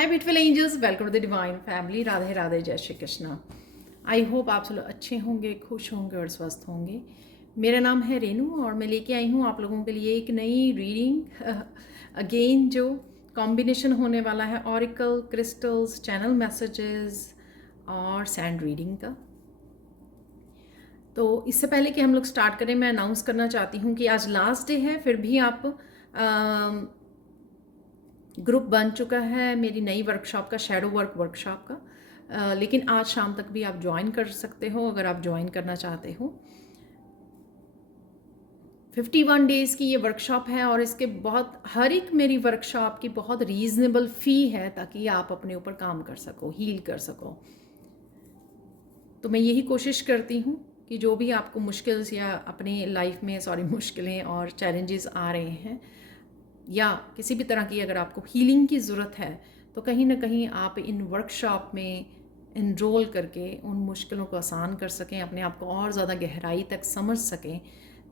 Hi beautiful angels, welcome to the divine family. Radhe Radhe, जय Shri Krishna. I hope आप सब लोग अच्छे होंगे, खुश होंगे और स्वस्थ होंगे। मेरा नाम है रेनू और मैं लेके आई हूँ आप लोगों के लिए एक नई रीडिंग अगेन, जो कॉम्बिनेशन होने वाला है ऑरिकल, क्रिस्टल्स, चैनल मैसेजेस और सैंड रीडिंग का। तो इससे पहले कि हम लोग स्टार्ट करें, मैं अनाउंस करना चाहती हूँ कि आज लास्ट डे है, फिर भी आप ग्रुप बन चुका है मेरी नई वर्कशॉप का, शैडो वर्क वर्कशॉप का। लेकिन आज शाम तक भी आप ज्वाइन कर सकते हो अगर आप ज्वाइन करना चाहते हो। 51 डेज़ की ये वर्कशॉप है और इसके बहुत हर एक मेरी वर्कशॉप की बहुत रीज़नेबल फ़ी है, ताकि आप अपने ऊपर काम कर सको, हील कर सको। तो मैं यही कोशिश करती हूँ कि जो भी आपको मुश्किल्स या अपनी लाइफ में मुश्किलें और चैलेंजेस आ रहे हैं, या किसी भी तरह की अगर आपको हीलिंग की ज़रूरत है, तो कहीं ना कहीं आप इन वर्कशॉप में इनरोल करके उन मुश्किलों को आसान कर सकें, अपने आप को और ज़्यादा गहराई तक समझ सकें,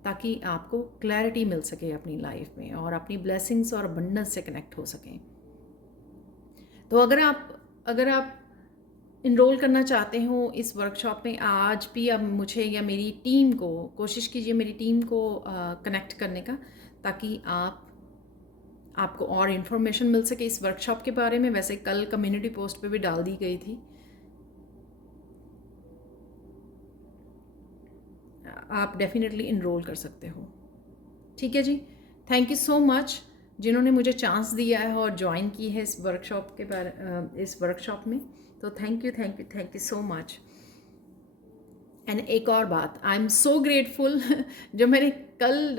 ताकि आपको क्लैरिटी मिल सके अपनी लाइफ में और अपनी ब्लेसिंग्स और अबंडेंस से कनेक्ट हो सकें। तो अगर आप इनरोल करना चाहते हो इस वर्कशॉप में, आज भी अब मुझे या मेरी टीम को कोशिश कीजिए, मेरी टीम को कनेक्ट करने का, ताकि आपको और इन्फॉर्मेशन मिल सके इस वर्कशॉप के बारे में। वैसे कल कम्युनिटी पोस्ट पे भी डाल दी गई थी। आप डेफिनेटली इनरोल कर सकते हो। ठीक है जी, थैंक यू सो मच जिन्होंने मुझे चांस दिया है और ज्वाइन की है इस वर्कशॉप के बारे इस वर्कशॉप में। तो thank you thank you thank you so much. And एक और बात, आई एम सो ग्रेटफुल जो मैंने कल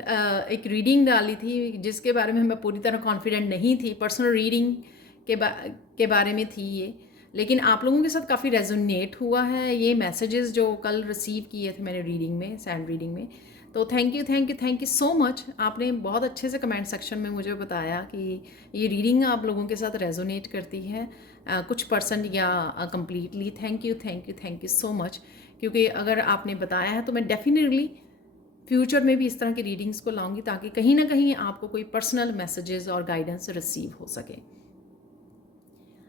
एक रीडिंग डाली थी जिसके बारे में मैं पूरी तरह कॉन्फिडेंट नहीं थी, पर्सनल रीडिंग के बारे में थी ये, लेकिन आप लोगों के साथ काफ़ी रेजोनेट हुआ है ये मैसेजेस जो कल रिसीव किए थे मैंने रीडिंग में, सैंड रीडिंग में। तो thank you thank you thank you so much. आपने बहुत अच्छे से कमेंट सेक्शन में मुझे बताया कि ये रीडिंग आप लोगों के साथ रेजोनेट करती है, कुछ परसेंट या completely. Thank you thank you thank you so much, क्योंकि अगर आपने बताया है तो मैं डेफिनेटली फ्यूचर में भी इस तरह की रीडिंग्स को लाऊंगी, ताकि कहीं ना कहीं आपको कोई पर्सनल मैसेजेस और गाइडेंस रिसीव हो सके।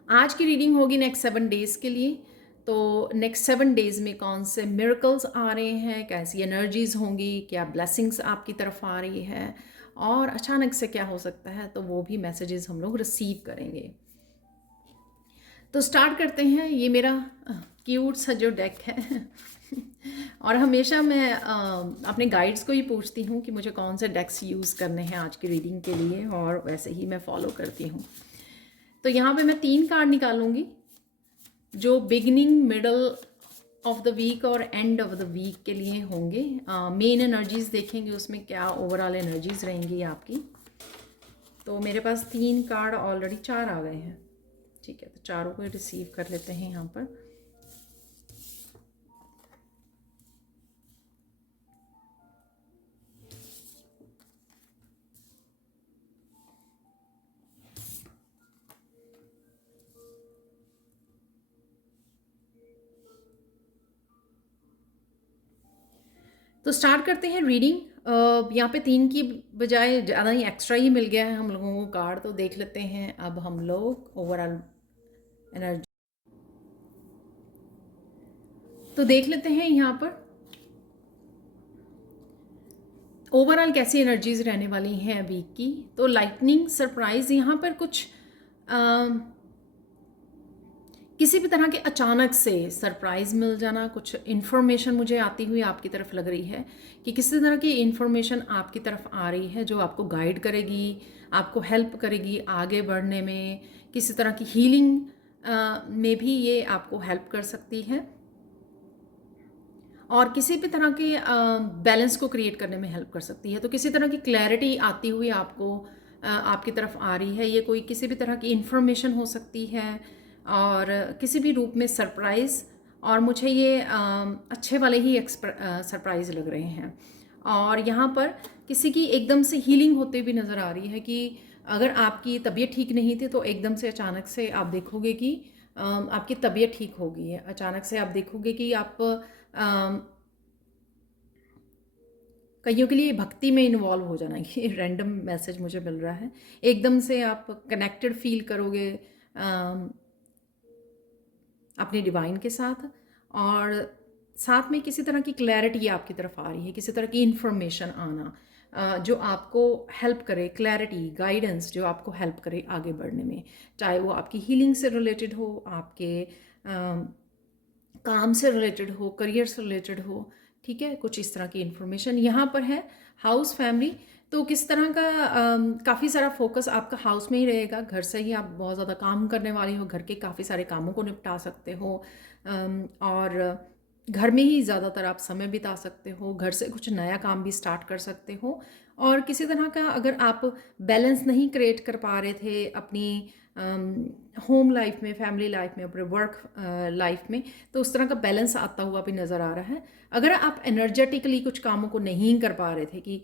आज की रीडिंग होगी नेक्स्ट 7 डेज़ के लिए। तो नेक्स्ट 7 डेज़ में कौन से मिरेकल्स आ रहे हैं, कैसी एनर्जीज होंगी, क्या ब्लेसिंग्स आपकी तरफ आ रही है, और अचानक से क्या हो सकता है, तो वो भी मैसेजेस हम लोग रिसीव करेंगे। तो स्टार्ट करते हैं। ये मेरा क्यूट सा जो डेक है और हमेशा मैं अपने गाइड्स को ही पूछती हूँ कि मुझे कौन से डेक्स यूज़ करने हैं आज की रीडिंग के लिए, और वैसे ही मैं फॉलो करती हूँ। तो यहाँ पे मैं 3 कार्ड निकालूंगी जो beginning, middle of the week और एंड ऑफ द वीक के लिए होंगे। मेन एनर्जीज देखेंगे उसमें क्या ओवरऑल एनर्जीज रहेंगी आपकी। तो मेरे पास 3 कार्ड ऑलरेडी 4 आ गए हैं। ठीक है, तो चारों को रिसीव कर लेते हैं यहाँ पर। तो स्टार्ट करते हैं रीडिंग। यहाँ पे 3 की बजाय ज़्यादा ही एक्स्ट्रा ही मिल गया है हम लोगों को कार्ड, तो देख लेते हैं अब हम लोग ओवरऑल एनर्जी। तो देख लेते हैं यहाँ पर ओवरऑल कैसी एनर्जीज रहने वाली हैं वीक की। तो लाइटनिंग, सरप्राइज, यहाँ पर कुछ किसी भी तरह के अचानक से सरप्राइज़ मिल जाना, कुछ इन्फॉर्मेशन मुझे आती हुई आपकी तरफ लग रही है कि किसी तरह की इन्फॉर्मेशन आपकी तरफ आ रही है जो आपको गाइड करेगी, आपको हेल्प करेगी आगे बढ़ने में। किसी तरह की हीलिंग में भी ये आपको हेल्प कर सकती है, और किसी भी तरह के बैलेंस को क्रिएट करने में हेल्प कर सकती है। तो किसी तरह की क्लैरिटी आती हुई आपको आपकी तरफ आ रही है। ये कोई किसी भी तरह की इन्फॉर्मेशन हो सकती है और किसी भी रूप में सरप्राइज़, और मुझे ये अच्छे वाले ही सरप्राइज़ लग रहे हैं। और यहाँ पर किसी की एकदम से हीलिंग होते भी नज़र आ रही है कि अगर आपकी तबीयत ठीक नहीं थी तो एकदम से अचानक से आप देखोगे कि आपकी तबीयत ठीक हो गई है। अचानक से आप देखोगे कि आप कईयों के लिए भक्ति में इन्वॉल्व हो जाना, ये रैंडम मैसेज मुझे मिल रहा है। एकदम से आप कनेक्टेड फील करोगे अपने डिवाइन के साथ, और साथ में किसी तरह की क्लैरिटी आपकी तरफ आ रही है, किसी तरह की इंफॉर्मेशन आना जो आपको हेल्प करे, क्लैरिटी, गाइडेंस जो आपको हेल्प करे आगे बढ़ने में, चाहे वो आपकी हीलिंग से रिलेटेड हो, आपके काम से रिलेटेड हो, करियर से रिलेटेड हो। ठीक है, कुछ इस तरह की इन्फॉर्मेशन यहाँ पर है। हाउस फैमिली, तो किस तरह का काफ़ी सारा फोकस आपका हाउस में ही रहेगा। घर से ही आप बहुत ज़्यादा काम करने वाले हो, घर के काफ़ी सारे कामों को निपटा सकते हो, और घर में ही ज़्यादातर आप समय बिता सकते हो। घर से कुछ नया काम भी स्टार्ट कर सकते हो, और किसी तरह का अगर आप बैलेंस नहीं क्रिएट कर पा रहे थे अपनी होम लाइफ में, फैमिली लाइफ में, अपने वर्क लाइफ में, तो उस तरह का बैलेंस आता हुआ भी नज़र आ रहा है। अगर आप एनर्जेटिकली कुछ कामों को नहीं कर पा रहे थे, कि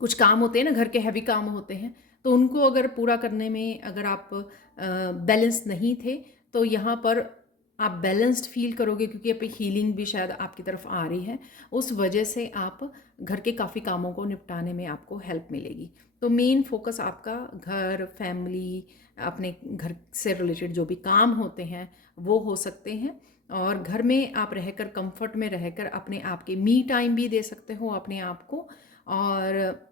कुछ काम होते हैं ना, घर के हैवी काम होते हैं, तो उनको अगर पूरा करने में अगर आप बैलेंस नहीं थे, तो यहाँ पर आप बैलेंस्ड फील करोगे, क्योंकि अपनी हीलिंग भी शायद आपकी तरफ आ रही है। उस वजह से आप घर के काफ़ी कामों को निपटाने में आपको हेल्प मिलेगी। तो मेन फोकस आपका घर, फैमिली, अपने घर से रिलेटेड जो भी काम होते हैं वो हो सकते हैं, और घर में आप रहकर, कंफर्ट में रहकर अपने आप के मी टाइम भी दे सकते हो अपने आप को, और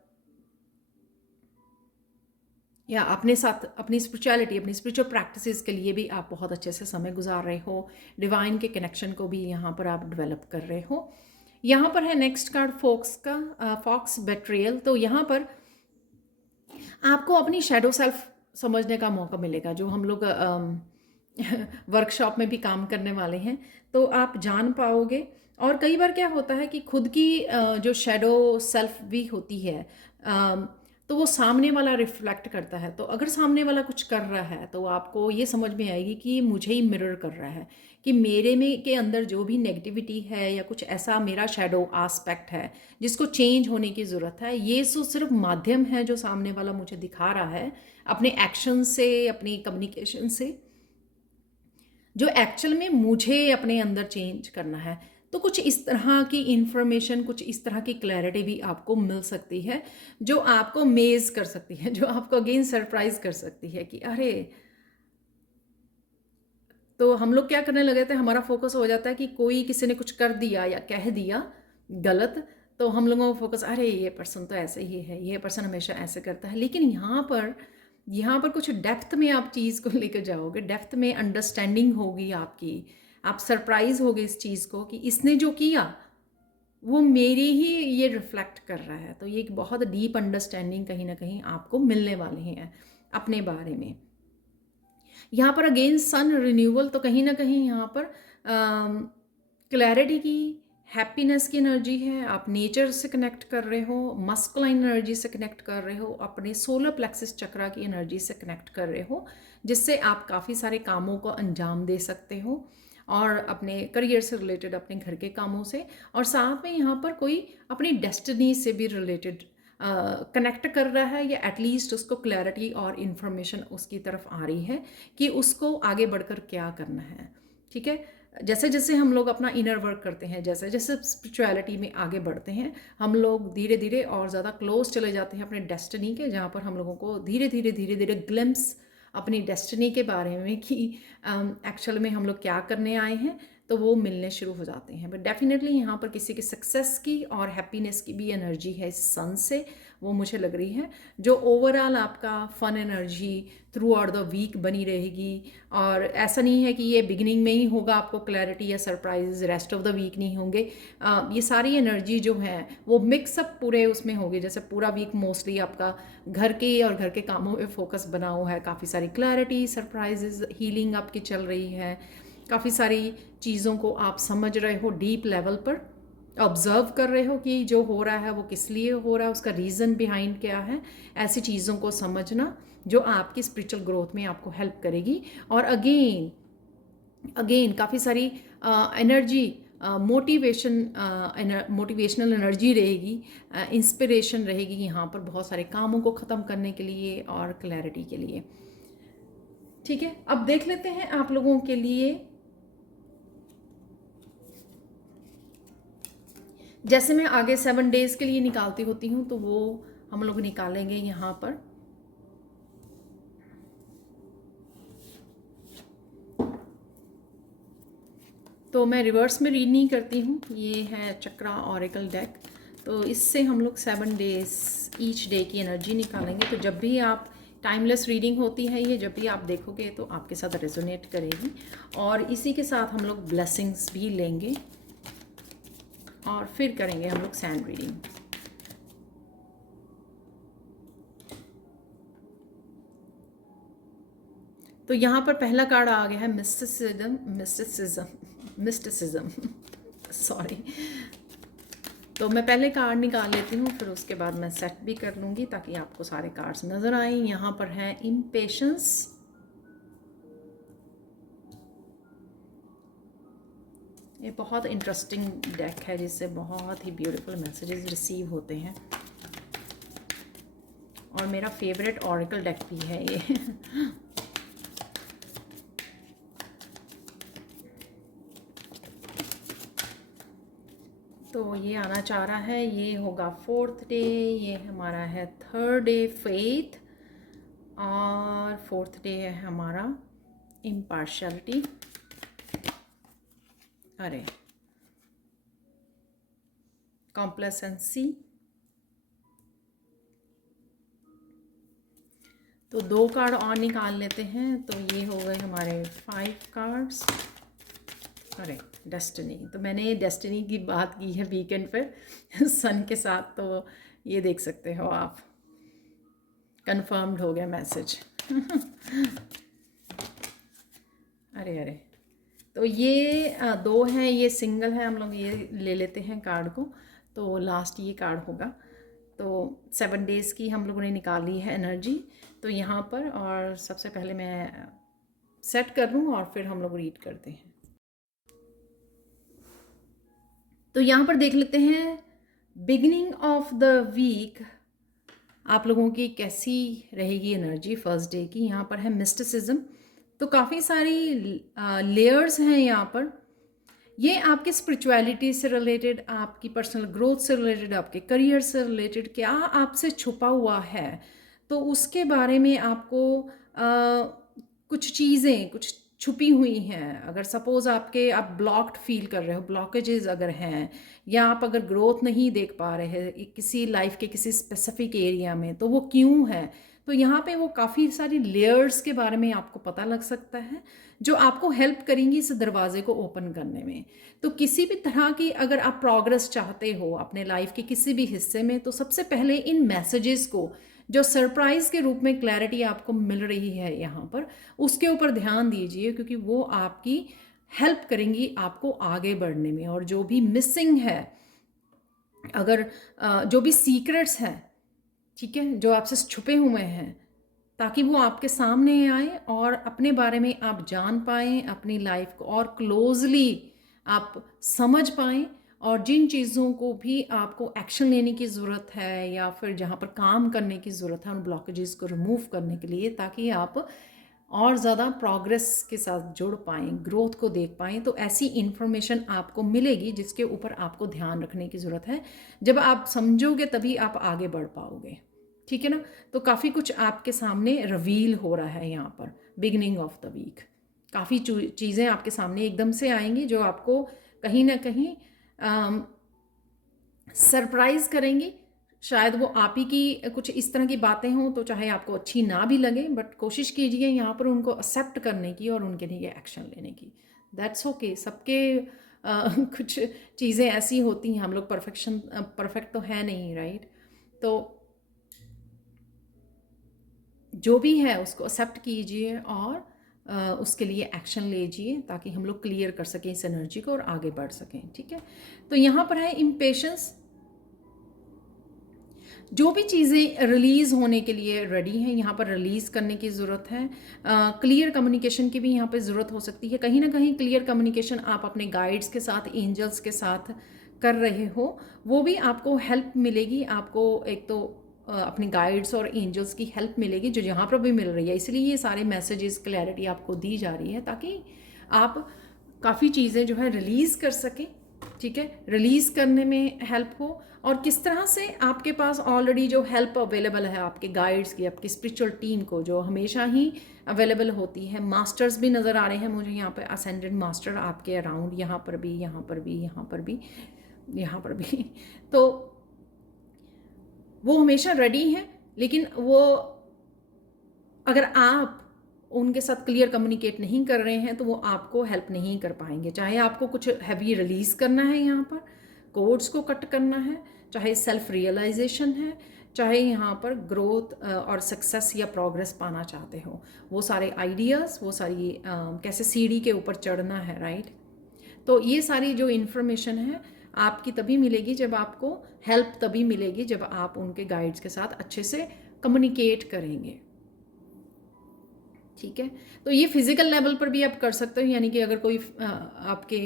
या अपने साथ अपनी स्पिरिचुअलिटी, अपनी स्पिरिचुअल प्रैक्टिसेस के लिए भी आप बहुत अच्छे से समय गुजार रहे हो। डिवाइन के कनेक्शन को भी यहाँ पर आप डेवलप कर रहे हो। यहाँ पर है नेक्स्ट कार्ड फॉक्स का, फॉक्स बेट्रियल। तो यहाँ पर आपको अपनी शैडो सेल्फ समझने का मौका मिलेगा, जो हम लोग वर्कशॉप में भी काम करने वाले हैं, तो आप जान पाओगे। और कई बार क्या होता है कि खुद की जो शैडो सेल्फ भी होती है, तो वो सामने वाला रिफ्लेक्ट करता है। तो अगर सामने वाला कुछ कर रहा है, तो आपको ये समझ में आएगी कि ये मुझे ही मिरर कर रहा है, कि मेरे में के अंदर जो भी नेगेटिविटी है या कुछ ऐसा मेरा शैडो आस्पेक्ट है जिसको चेंज होने की ज़रूरत है, ये तो सिर्फ माध्यम है जो सामने वाला मुझे दिखा रहा है अपने एक्शन से, अपनी कम्युनिकेशन से, जो एक्चुअल में मुझे अपने अंदर चेंज करना है। तो कुछ इस तरह की इंफॉर्मेशन, कुछ इस तरह की क्लैरिटी भी आपको मिल सकती है, जो आपको मेज कर सकती है, जो आपको अगेन सरप्राइज कर सकती है कि अरे, तो हम लोग क्या करने लगे थे, हमारा फोकस हो जाता है कि कोई किसी ने कुछ कर दिया या कह दिया गलत, तो हम लोगों का फोकस, अरे ये पर्सन तो ऐसे ही है, ये पर्सन हमेशा ऐसे करता है। लेकिन यहाँ पर कुछ डेप्थ में आप चीज़ को लेकर जाओगे, डेप्थ में अंडरस्टैंडिंग होगी आपकी, आप सरप्राइज होगे इस चीज़ को कि इसने जो किया वो मेरी ही ये रिफ्लेक्ट कर रहा है। तो ये एक बहुत डीप अंडरस्टैंडिंग कहीं ना कहीं आपको मिलने वाले हैं अपने बारे में। यहाँ पर अगेन सन रिन्यूअल, तो कहीं ना कहीं यहाँ पर क्लैरिटी की, हैप्पीनेस की एनर्जी है। आप नेचर से कनेक्ट कर रहे हो, मस्कुलाइन एनर्जी से कनेक्ट कर रहे हो, अपने सोलर प्लेक्सिस चक्रा की एनर्जी से कनेक्ट कर रहे हो, जिससे आप काफ़ी सारे कामों को अंजाम दे सकते हो, और अपने करियर से रिलेटेड, अपने घर के कामों से, और साथ में यहाँ पर कोई अपनी डेस्टिनी से भी रिलेटेड कनेक्ट कर रहा है, या एटलीस्ट उसको क्लैरिटी और इन्फॉर्मेशन उसकी तरफ आ रही है कि उसको आगे बढ़कर क्या करना है। ठीक है, जैसे जैसे हम लोग अपना इनर वर्क करते हैं, जैसे जैसे स्पिरिचुअलिटी में आगे बढ़ते हैं, हम लोग धीरे धीरे और ज़्यादा क्लोज चले जाते हैं अपने डेस्टिनी के, जहाँ पर हम लोगों को धीरे धीरे ग्लिम्स अपनी डेस्टिनी के बारे में कि एक्चुअल में हम लोग क्या करने आए हैं, तो वो मिलने शुरू हो जाते हैं। बट डेफिनेटली यहाँ पर किसी की सक्सेस की और हैप्पीनेस की भी एनर्जी है इस सन से, वो मुझे लग रही है, जो ओवरऑल आपका fun energy throughout the week बनी रहेगी। और ऐसा नहीं है कि ये बिगिनिंग में ही होगा आपको क्लैरिटी या surprise, rest of the week नहीं होंगे। ये सारी एनर्जी जो है वो मिक्सअप पूरे उसमें होगी। जैसे पूरा वीक मोस्टली आपका घर के और घर के कामों पे फोकस बना हुआ है, काफ़ी सारी क्लैरिटी, सरप्राइजेज, हीलिंग आपकी चल रही है, काफ़ी सारी चीज़ों को आप समझ रहे हो, डीप लेवल पर ऑब्जर्व कर रहे हो कि जो हो रहा है वो किस लिए हो रहा है, उसका रीज़न बिहाइंड क्या है। ऐसी चीज़ों को समझना जो आपकी स्पिरिचुअल ग्रोथ में आपको हेल्प करेगी। और अगेन काफ़ी सारी एनर्जी, मोटिवेशनल एनर्जी रहेगी, इंस्पिरेशन रहेगी यहाँ पर बहुत सारे कामों को ख़त्म करने के लिए और क्लैरिटी के लिए। ठीक है, अब देख लेते हैं आप लोगों के लिए, जैसे मैं आगे 7 डेज़ के लिए निकालती होती हूँ, तो वो हम लोग निकालेंगे यहाँ पर। तो मैं रिवर्स में रीड नहीं करती हूँ, ये है चक्रा ऑरेकल डेक। तो इससे हम लोग 7 डेज ईच डे की एनर्जी निकालेंगे। तो जब भी आप टाइमलेस रीडिंग होती है ये, जब भी आप देखोगे तो आपके साथ रेजोनेट करेगी। और इसी के साथ हम लोग ब्लेसिंग्स भी लेंगे और फिर करेंगे हम लोग सैंड रीडिंग। तो यहाँ पर पहला कार्ड आ गया है मिस्टिसिज्म सॉरी। तो मैं पहले कार्ड निकाल लेती हूँ, फिर उसके बाद मैं सेट भी कर लूँगी ताकि आपको सारे कार्ड्स नज़र आए। यहाँ पर है इम्पेशंस, ये बहुत इंटरेस्टिंग डेक है जिससे बहुत ही ब्यूटीफुल मैसेजेस रिसीव होते हैं और मेरा फेवरेट ऑरेकल डेक भी है ये। तो ये आना चाह रहा है, ये होगा 4th डे, ये हमारा है 3rd डे फेथ, और 4th डे है हमारा इम्पार्शियलिटी। अरे कॉम्प्लेसेंसी। तो 2 कार्ड और निकाल लेते हैं। तो ये हो गए हमारे 5 कार्ड्स। अरे डेस्टिनी, तो मैंने डेस्टिनी की बात की है वीकेंड पर सन के साथ, तो ये देख सकते हो आप, कंफर्म्ड हो गया मैसेज। अरे अरे, तो ये 2 हैं, ये सिंगल है, हम लोग ये ले लेते हैं कार्ड को। तो लास्ट ये कार्ड होगा। तो 7 डेज़ की हम लोगों ने निकाली है एनर्जी। तो यहाँ पर, और सबसे पहले मैं सेट कर लूँ और फिर हम लोग रीड करते हैं। तो यहाँ पर देख लेते हैं बिगिनिंग ऑफ द वीक आप लोगों की कैसी रहेगी एनर्जी फर्स्ट डे की। यहाँ पर है मिस्टिसिज्म। तो काफ़ी सारी लेयर्स हैं यहाँ पर। ये आपके स्पिरिचुअलिटी से रिलेटेड, आपकी पर्सनल ग्रोथ से रिलेटेड, आपके करियर से रिलेटेड क्या आपसे छुपा हुआ है, तो उसके बारे में आपको कुछ चीज़ें कुछ छुपी हुई हैं। अगर सपोज़ आप ब्लॉक्ड फील कर रहे हो, ब्लॉकेजेस अगर हैं, या आप अगर ग्रोथ नहीं देख पा रहे हैं किसी लाइफ के किसी स्पेसिफिक एरिया में, तो वो क्यों है। तो यहाँ पे वो काफ़ी सारी लेयर्स के बारे में आपको पता लग सकता है जो आपको हेल्प करेंगी इस दरवाजे को ओपन करने में। तो किसी भी तरह की अगर आप प्रोग्रेस चाहते हो अपने लाइफ के किसी भी हिस्से में, तो सबसे पहले इन मैसेजेस को, जो सरप्राइज़ के रूप में क्लैरिटी आपको मिल रही है यहाँ पर, उसके ऊपर ध्यान दीजिए, क्योंकि वो आपकी हेल्प करेंगी आपको आगे बढ़ने में। और जो भी मिसिंग है, अगर जो भी सीक्रेट्स हैं, ठीक है, जो आपसे छुपे हुए हैं, ताकि वो आपके सामने आए और अपने बारे में आप जान पाएँ, अपनी लाइफ को और क्लोजली आप समझ पाएँ, और जिन चीज़ों को भी आपको एक्शन लेने की ज़रूरत है या फिर जहाँ पर काम करने की ज़रूरत है, उन ब्लॉकेजेस को रिमूव करने के लिए, ताकि आप और ज़्यादा प्रोग्रेस के साथ जुड़ पाएँ, ग्रोथ को देख पाएँ। तो ऐसी इन्फॉर्मेशन आपको मिलेगी जिसके ऊपर आपको ध्यान रखने की ज़रूरत है। जब आप समझोगे तभी आप आगे बढ़ पाओगे, ठीक है ना। तो काफ़ी कुछ आपके सामने रिवील हो रहा है यहाँ पर बिगिनिंग ऑफ द वीक। काफ़ी चीज़ें आपके सामने एकदम से आएंगी जो आपको कहीं ना कहीं सरप्राइज़ करेंगी। शायद वो आप ही की कुछ इस तरह की बातें हों, तो चाहे आपको अच्छी ना भी लगे, बट कोशिश कीजिए यहाँ पर उनको एक्सेप्ट करने की और उनके लिए एक्शन लेने की। That's okay. सबके कुछ चीज़ें ऐसी होती हैं, हम लोग परफेक्ट तो है नहीं, राइट। तो जो भी है उसको एक्सेप्ट कीजिए और उसके लिए एक्शन लीजिए, ताकि हम लोग क्लियर कर सकें इस एनर्जी को और आगे बढ़ सकें, ठीक है। तो यहाँ पर है इम्पेशंस। जो भी चीज़ें रिलीज़ होने के लिए रेडी हैं, यहाँ पर रिलीज़ करने की ज़रूरत है। क्लियर कम्युनिकेशन की भी यहाँ पर ज़रूरत हो सकती है। कहीं ना कहीं क्लियर कम्युनिकेशन आप अपने गाइड्स के साथ, एंजल्स के साथ कर रहे हो, वो भी आपको हेल्प मिलेगी। आपको एक तो अपने गाइड्स और एंजल्स की हेल्प मिलेगी, जो यहाँ पर भी मिल रही है। इसलिए ये सारे मैसेजेस, क्लैरिटी आपको दी जा रही है, ताकि आप काफ़ी चीज़ें जो है रिलीज़ कर सकें ठीक है, रिलीज़ करने में हेल्प हो, और किस तरह से आपके पास ऑलरेडी जो हेल्प अवेलेबल है आपके गाइड्स की, आपकी स्पिरिचुअल टीम को जो हमेशा ही अवेलेबल होती है। मास्टर्स भी नज़र आ रहे हैं मुझे यहाँ पे, असेंडेड मास्टर आपके अराउंड, यहाँ पर भी, यहाँ पर भी, यहाँ पर भी, यहाँ पर भी तो वो हमेशा रेडी हैं, लेकिन वो अगर आप उनके साथ क्लियर कम्युनिकेट नहीं कर रहे हैं तो वो आपको हेल्प नहीं कर पाएंगे। चाहे आपको कुछ हैवी रिलीज करना है, यहाँ पर कोड्स को कट करना है, चाहे सेल्फ रियलाइजेशन है, चाहे यहाँ पर ग्रोथ और सक्सेस या प्रोग्रेस पाना चाहते हो, वो सारे आइडियाज़, वो सारी कैसे सीढ़ी के ऊपर चढ़ना है, राइट। तो ये सारी जो इन्फॉर्मेशन है आपकी तभी मिलेगी जब आपको हेल्प, तभी मिलेगी जब आप उनके गाइड्स के साथ अच्छे से कम्युनिकेट करेंगे। ठीक है, तो ये फिजिकल लेवल पर भी आप कर सकते हो, यानी कि अगर कोई आपके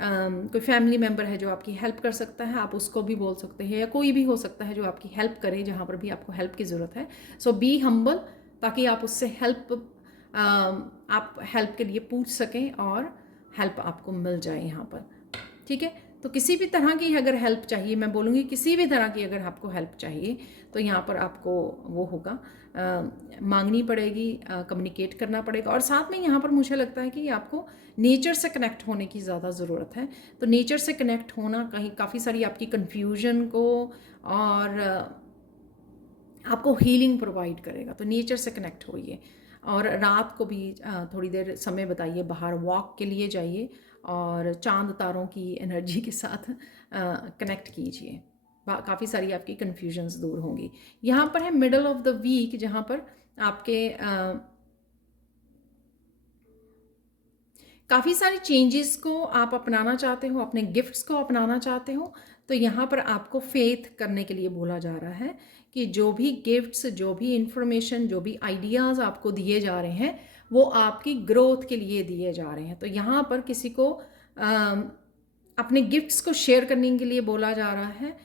कोई फैमिली मेम्बर है जो आपकी हेल्प कर सकता है, आप उसको भी बोल सकते हैं, या कोई भी हो सकता है जो आपकी हेल्प करे जहाँ पर भी आपको हेल्प की ज़रूरत है। सो बी हम्बल, ताकि आप उससे हेल्प, आप हेल्प के लिए पूछ सकें और हेल्प आपको मिल जाए यहाँ पर। ठीक है, तो किसी भी तरह की अगर हेल्प चाहिए, मैं बोलूँगी किसी भी तरह की अगर आपको हेल्प चाहिए तो यहाँ पर आपको वो होगा, मांगनी पड़ेगी, कम्युनिकेट करना पड़ेगा। और साथ में यहाँ पर मुझे लगता है कि आपको नेचर से कनेक्ट होने की ज़्यादा ज़रूरत है। तो नेचर से कनेक्ट होना कहीं काफ़ी सारी आपकी कन्फ्यूजन को और आपको हीलिंग प्रोवाइड करेगा। तो नेचर से कनेक्ट होइए, और रात को भी थोड़ी देर समय बताइए, बाहर वॉक के लिए जाइए और चांद तारों की एनर्जी के साथ कनेक्ट कीजिए। काफ़ी सारी आपकी कन्फ्यूजन्स दूर होंगी। यहाँ पर है मिडल ऑफ द वीक, जहाँ पर आपके काफ़ी सारे चेंजेस को आप अपनाना चाहते हो, अपने गिफ्ट्स को अपनाना चाहते हो, तो यहाँ पर आपको फेथ करने के लिए बोला जा रहा है कि जो भी गिफ्ट्स, जो भी इंफॉर्मेशन, जो भी आइडियाज़ आपको दिए जा रहे हैं वो आपकी ग्रोथ के लिए दिए जा रहे हैं। तो यहाँ पर किसी को अपने गिफ्ट्स को शेयर करने के लिए बोला जा रहा है,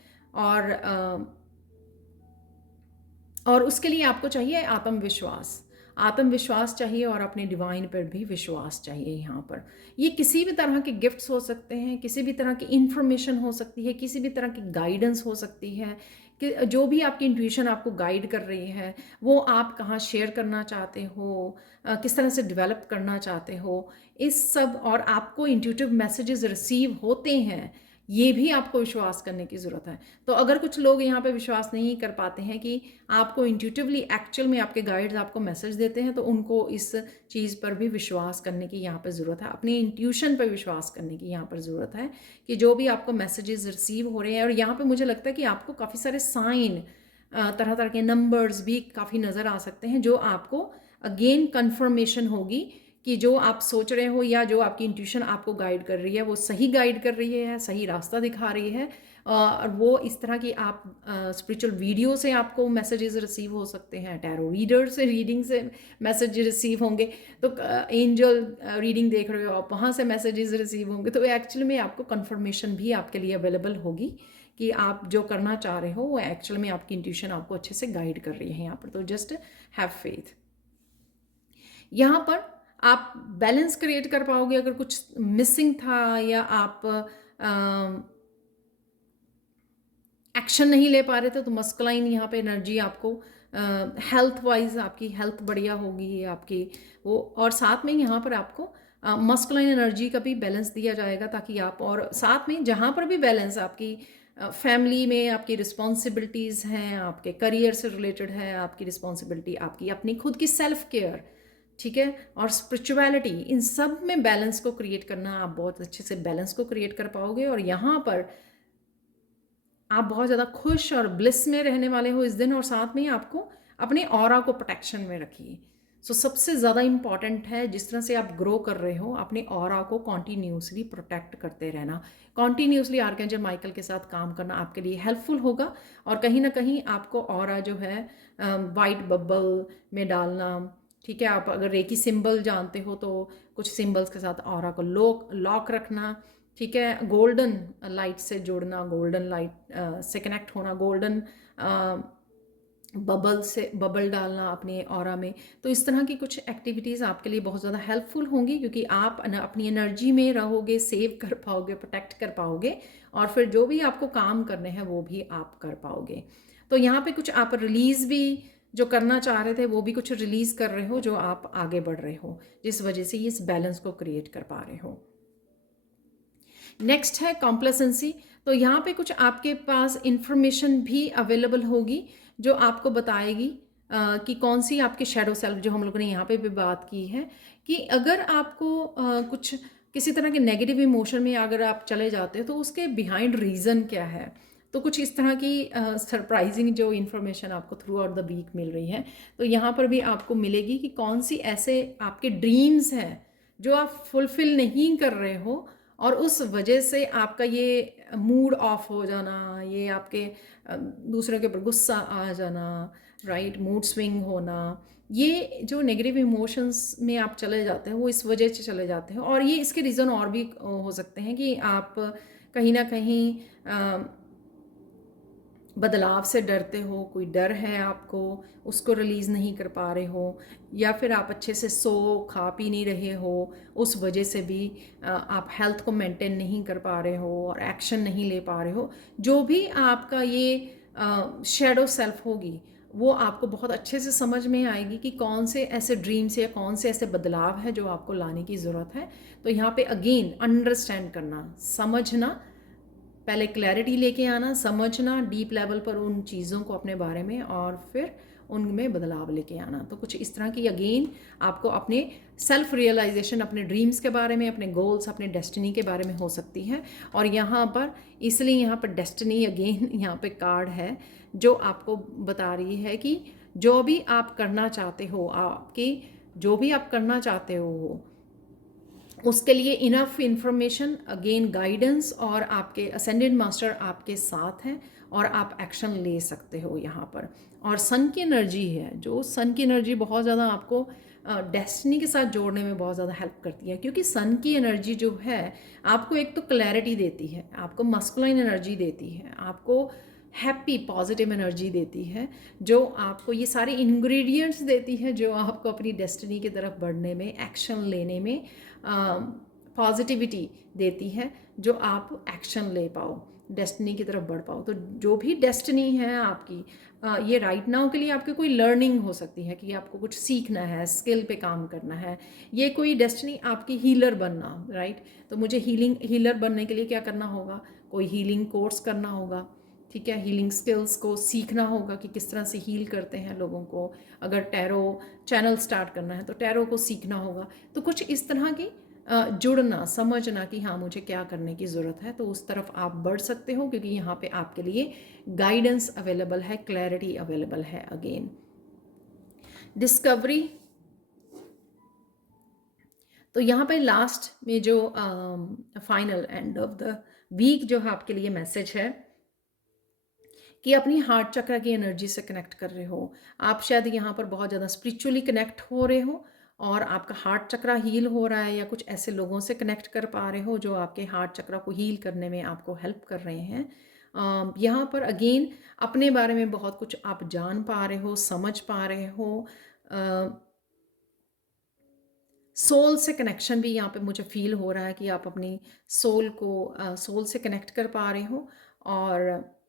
और उसके लिए आपको चाहिए आत्मविश्वास। आत्मविश्वास चाहिए और अपने डिवाइन पर भी विश्वास चाहिए। यहाँ पर ये किसी भी तरह के गिफ्ट्स हो सकते हैं, किसी भी तरह की इंफॉर्मेशन हो सकती है, किसी भी तरह की गाइडेंस हो सकती है, कि जो भी आपकी इंट्यूशन आपको गाइड कर रही है वो आप कहाँ शेयर करना चाहते हो, किस तरह से डेवलप करना चाहते हो, इस सब, और आपको इंट्यूटिव मैसेजेस रिसीव होते हैं, ये भी आपको विश्वास करने की ज़रूरत है। तो अगर कुछ लोग यहाँ पे विश्वास नहीं कर पाते हैं कि आपको इंट्यूटिवली एक्चुअल में आपके गाइड्स आपको मैसेज देते हैं, तो उनको इस चीज़ पर भी विश्वास करने की यहाँ पर ज़रूरत है, अपनी इंट्यूशन पर विश्वास करने की यहाँ पर ज़रूरत है कि जो भी आपको मैसेजेस रिसीव हो रहे हैं। और यहाँ पर मुझे लगता है कि आपको काफ़ी सारे साइन, तरह तरह के नंबर्स भी काफ़ी नज़र आ सकते हैं, जो आपको अगेन कन्फर्मेशन होगी कि जो आप सोच रहे हो या जो आपकी इंट्यूशन आपको गाइड कर रही है वो सही गाइड कर रही है, सही रास्ता दिखा रही है। और वो इस तरह की आप स्पिरिचुअल वीडियो से आपको मैसेजेस रिसीव हो सकते हैं, टैरो रीडर से रीडिंग से मैसेज रिसीव होंगे, तो एंजल रीडिंग देख रहे हो आप, वहाँ से मैसेजेस रिसीव होंगे। तो एक्चुअली में आपको कन्फर्मेशन भी आपके लिए अवेलेबल होगी कि आप जो करना चाह रहे हो वो एक्चुअल में आपकी इंट्यूशन आपको अच्छे से गाइड कर रही है यहाँ पर। तो जस्ट हैव फेथ। यहाँ पर आप बैलेंस क्रिएट कर पाओगे। अगर कुछ मिसिंग था या आप एक्शन नहीं ले पा रहे थे, तो मस्कुलाइन यहाँ पे एनर्जी आपको हेल्थ वाइज आपकी हेल्थ बढ़िया होगी आपकी वो। और साथ में यहाँ पर आपको मस्कुलाइन एनर्जी का भी बैलेंस दिया जाएगा, ताकि आप, और साथ में जहाँ पर भी बैलेंस आपकी फैमिली में आपकी रिस्पॉन्सिबिलिटीज़ हैं, आपके करियर से रिलेटेड है आपकी रिस्पॉन्सिबिलिटी, आपकी अपनी खुद की सेल्फ केयर, ठीक है, और स्पिरिचुअलिटी, इन सब में बैलेंस को क्रिएट करना, आप बहुत अच्छे से बैलेंस को क्रिएट कर पाओगे। और यहाँ पर आप बहुत ज़्यादा खुश और ब्लिस में रहने वाले हो इस दिन। और साथ में आपको अपने ऑरा को प्रोटेक्शन में रखिए। सो सबसे ज़्यादा इम्पॉर्टेंट है, जिस तरह से आप ग्रो कर रहे हो, अपने ऑरा को कॉन्टीन्यूसली प्रोटेक्ट करते रहना। कॉन्टीन्यूसली आर्कएंजल माइकल के साथ काम करना आपके लिए हेल्पफुल होगा। और कहीं ना कहीं आपको ऑरा जो है वाइट बबल में डालना, ठीक है। आप अगर रेकी सिंबल जानते हो तो कुछ सिंबल्स के साथ ऑरा को लॉक रखना, ठीक है। गोल्डन लाइट से जुड़ना, गोल्डन लाइट से कनेक्ट होना, गोल्डन बबल डालना अपने ऑरा में। तो इस तरह की कुछ एक्टिविटीज़ आपके लिए बहुत ज़्यादा हेल्पफुल होंगी, क्योंकि आप अपनी एनर्जी में रहोगे, सेव कर पाओगे, प्रोटेक्ट कर पाओगे, और फिर जो भी आपको काम करने हैं वो भी आप कर पाओगे। तो यहाँ पे कुछ आप रिलीज़ भी जो करना चाह रहे थे वो भी कुछ रिलीज़ कर रहे हो, जो आप आगे बढ़ रहे हो, जिस वजह से ये इस बैलेंस को क्रिएट कर पा रहे हो। नेक्स्ट है कॉम्प्लेसेंसी। तो यहाँ पे कुछ आपके पास इंफॉर्मेशन भी अवेलेबल होगी जो आपको बताएगी कि कौन सी आपके शेडो सेल्फ, जो हम लोगों ने यहाँ पे भी बात की है, कि अगर आपको कुछ किसी तरह के नेगेटिव इमोशन में अगर आप चले जाते हो तो उसके बिहाइंड रीज़न क्या है। तो कुछ इस तरह की सरप्राइजिंग जो इन्फॉर्मेशन आपको थ्रू आउट द वीक मिल रही है, तो यहाँ पर भी आपको मिलेगी कि कौन सी ऐसे आपके ड्रीम्स हैं जो आप फुलफिल नहीं कर रहे हो, और उस वजह से आपका ये मूड ऑफ हो जाना, ये आपके दूसरों के ऊपर गुस्सा आ जाना, राइट, मूड स्विंग होना, ये जो नेगेटिव इमोशंस में आप चले जाते हैं वो इस वजह से चले जाते हैं। और ये इसके रीज़न और भी हो सकते हैं कि आप कहीं ना कहीं बदलाव से डरते हो, कोई डर है आपको, उसको रिलीज़ नहीं कर पा रहे हो, या फिर आप अच्छे से खा पी नहीं रहे हो, उस वजह से भी आप हेल्थ को मेंटेन नहीं कर पा रहे हो और एक्शन नहीं ले पा रहे हो। जो भी आपका ये शैडो सेल्फ होगी वो आपको बहुत अच्छे से समझ में आएगी कि कौन से ऐसे ड्रीम्स या कौन से ऐसे बदलाव है जो आपको लाने की ज़रूरत है। तो यहाँ पे अगेन अंडरस्टैंड करना, समझना, पहले क्लैरिटी लेके आना, समझना डीप लेवल पर उन चीज़ों को अपने बारे में, और फिर उनमें बदलाव लेके आना। तो कुछ इस तरह की अगेन आपको अपने सेल्फ रियलाइजेशन, अपने ड्रीम्स के बारे में, अपने गोल्स, अपने डेस्टिनी के बारे में हो सकती है। और यहाँ पर इसलिए यहाँ पर डेस्टिनी अगेन यहाँ पे कार्ड है जो आपको बता रही है कि जो भी आप करना चाहते हो, आपकी जो भी आप करना चाहते हो उसके लिए इनफ इंफॉर्मेशन, अगेन गाइडेंस, और आपके असेंडेंट मास्टर आपके साथ हैं और आप एक्शन ले सकते हो यहाँ पर। और सन की एनर्जी है, जो सन की एनर्जी बहुत ज़्यादा आपको डेस्टिनी के साथ जोड़ने में बहुत ज़्यादा हेल्प करती है, क्योंकि सन की एनर्जी जो है आपको एक तो क्लैरिटी देती है, आपको मस्कुलाइन एनर्जी देती है, आपको हैप्पी पॉजिटिव एनर्जी देती है, जो आपको ये सारे इंग्रेडिएंट्स देती है जो आपको अपनी डेस्टिनी की तरफ बढ़ने में, एक्शन लेने में पॉजिटिविटी देती है, जो आप एक्शन ले पाओ, डेस्टिनी की तरफ बढ़ पाओ। तो जो भी डेस्टिनी है आपकी, ये राइट नाउ के लिए आपकी कोई लर्निंग हो सकती है कि आपको कुछ सीखना है, स्किल पे काम करना है, ये कोई डेस्टिनी आपकी हीलर बनना, राइट। तो मुझे हीलर बनने के लिए क्या करना होगा, कोई हीलिंग कोर्स करना होगा, ठीक है, हीलिंग स्किल्स को सीखना होगा कि किस तरह से हील करते हैं लोगों को। अगर टैरो चैनल स्टार्ट करना है तो टैरो को सीखना होगा। तो कुछ इस तरह की जुड़ना, समझना कि हाँ मुझे क्या करने की ज़रूरत है, तो उस तरफ आप बढ़ सकते हो, क्योंकि यहाँ पे आपके लिए गाइडेंस अवेलेबल है, क्लैरिटी अवेलेबल है। Again discovery. तो यहाँ पे लास्ट में जो final end of the week जो है आपके लिए मैसेज है कि अपनी हार्ट चक्र की एनर्जी से कनेक्ट कर रहे हो। आप शायद यहाँ पर बहुत ज़्यादा स्पिरिचुअली कनेक्ट हो रहे हो और आपका हार्ट चक्र हील हो रहा है, या कुछ ऐसे लोगों से कनेक्ट कर पा रहे हो जो आपके हार्ट चक्र को हील करने में आपको हेल्प कर रहे हैं। यहाँ पर अगेन अपने बारे में बहुत कुछ आप जान पा रहे हो, समझ पा रहे हो। सोल से कनेक्शन भी यहाँ पे मुझे फील हो रहा है कि आप अपनी सोल से कनेक्ट कर पा रहे हो, और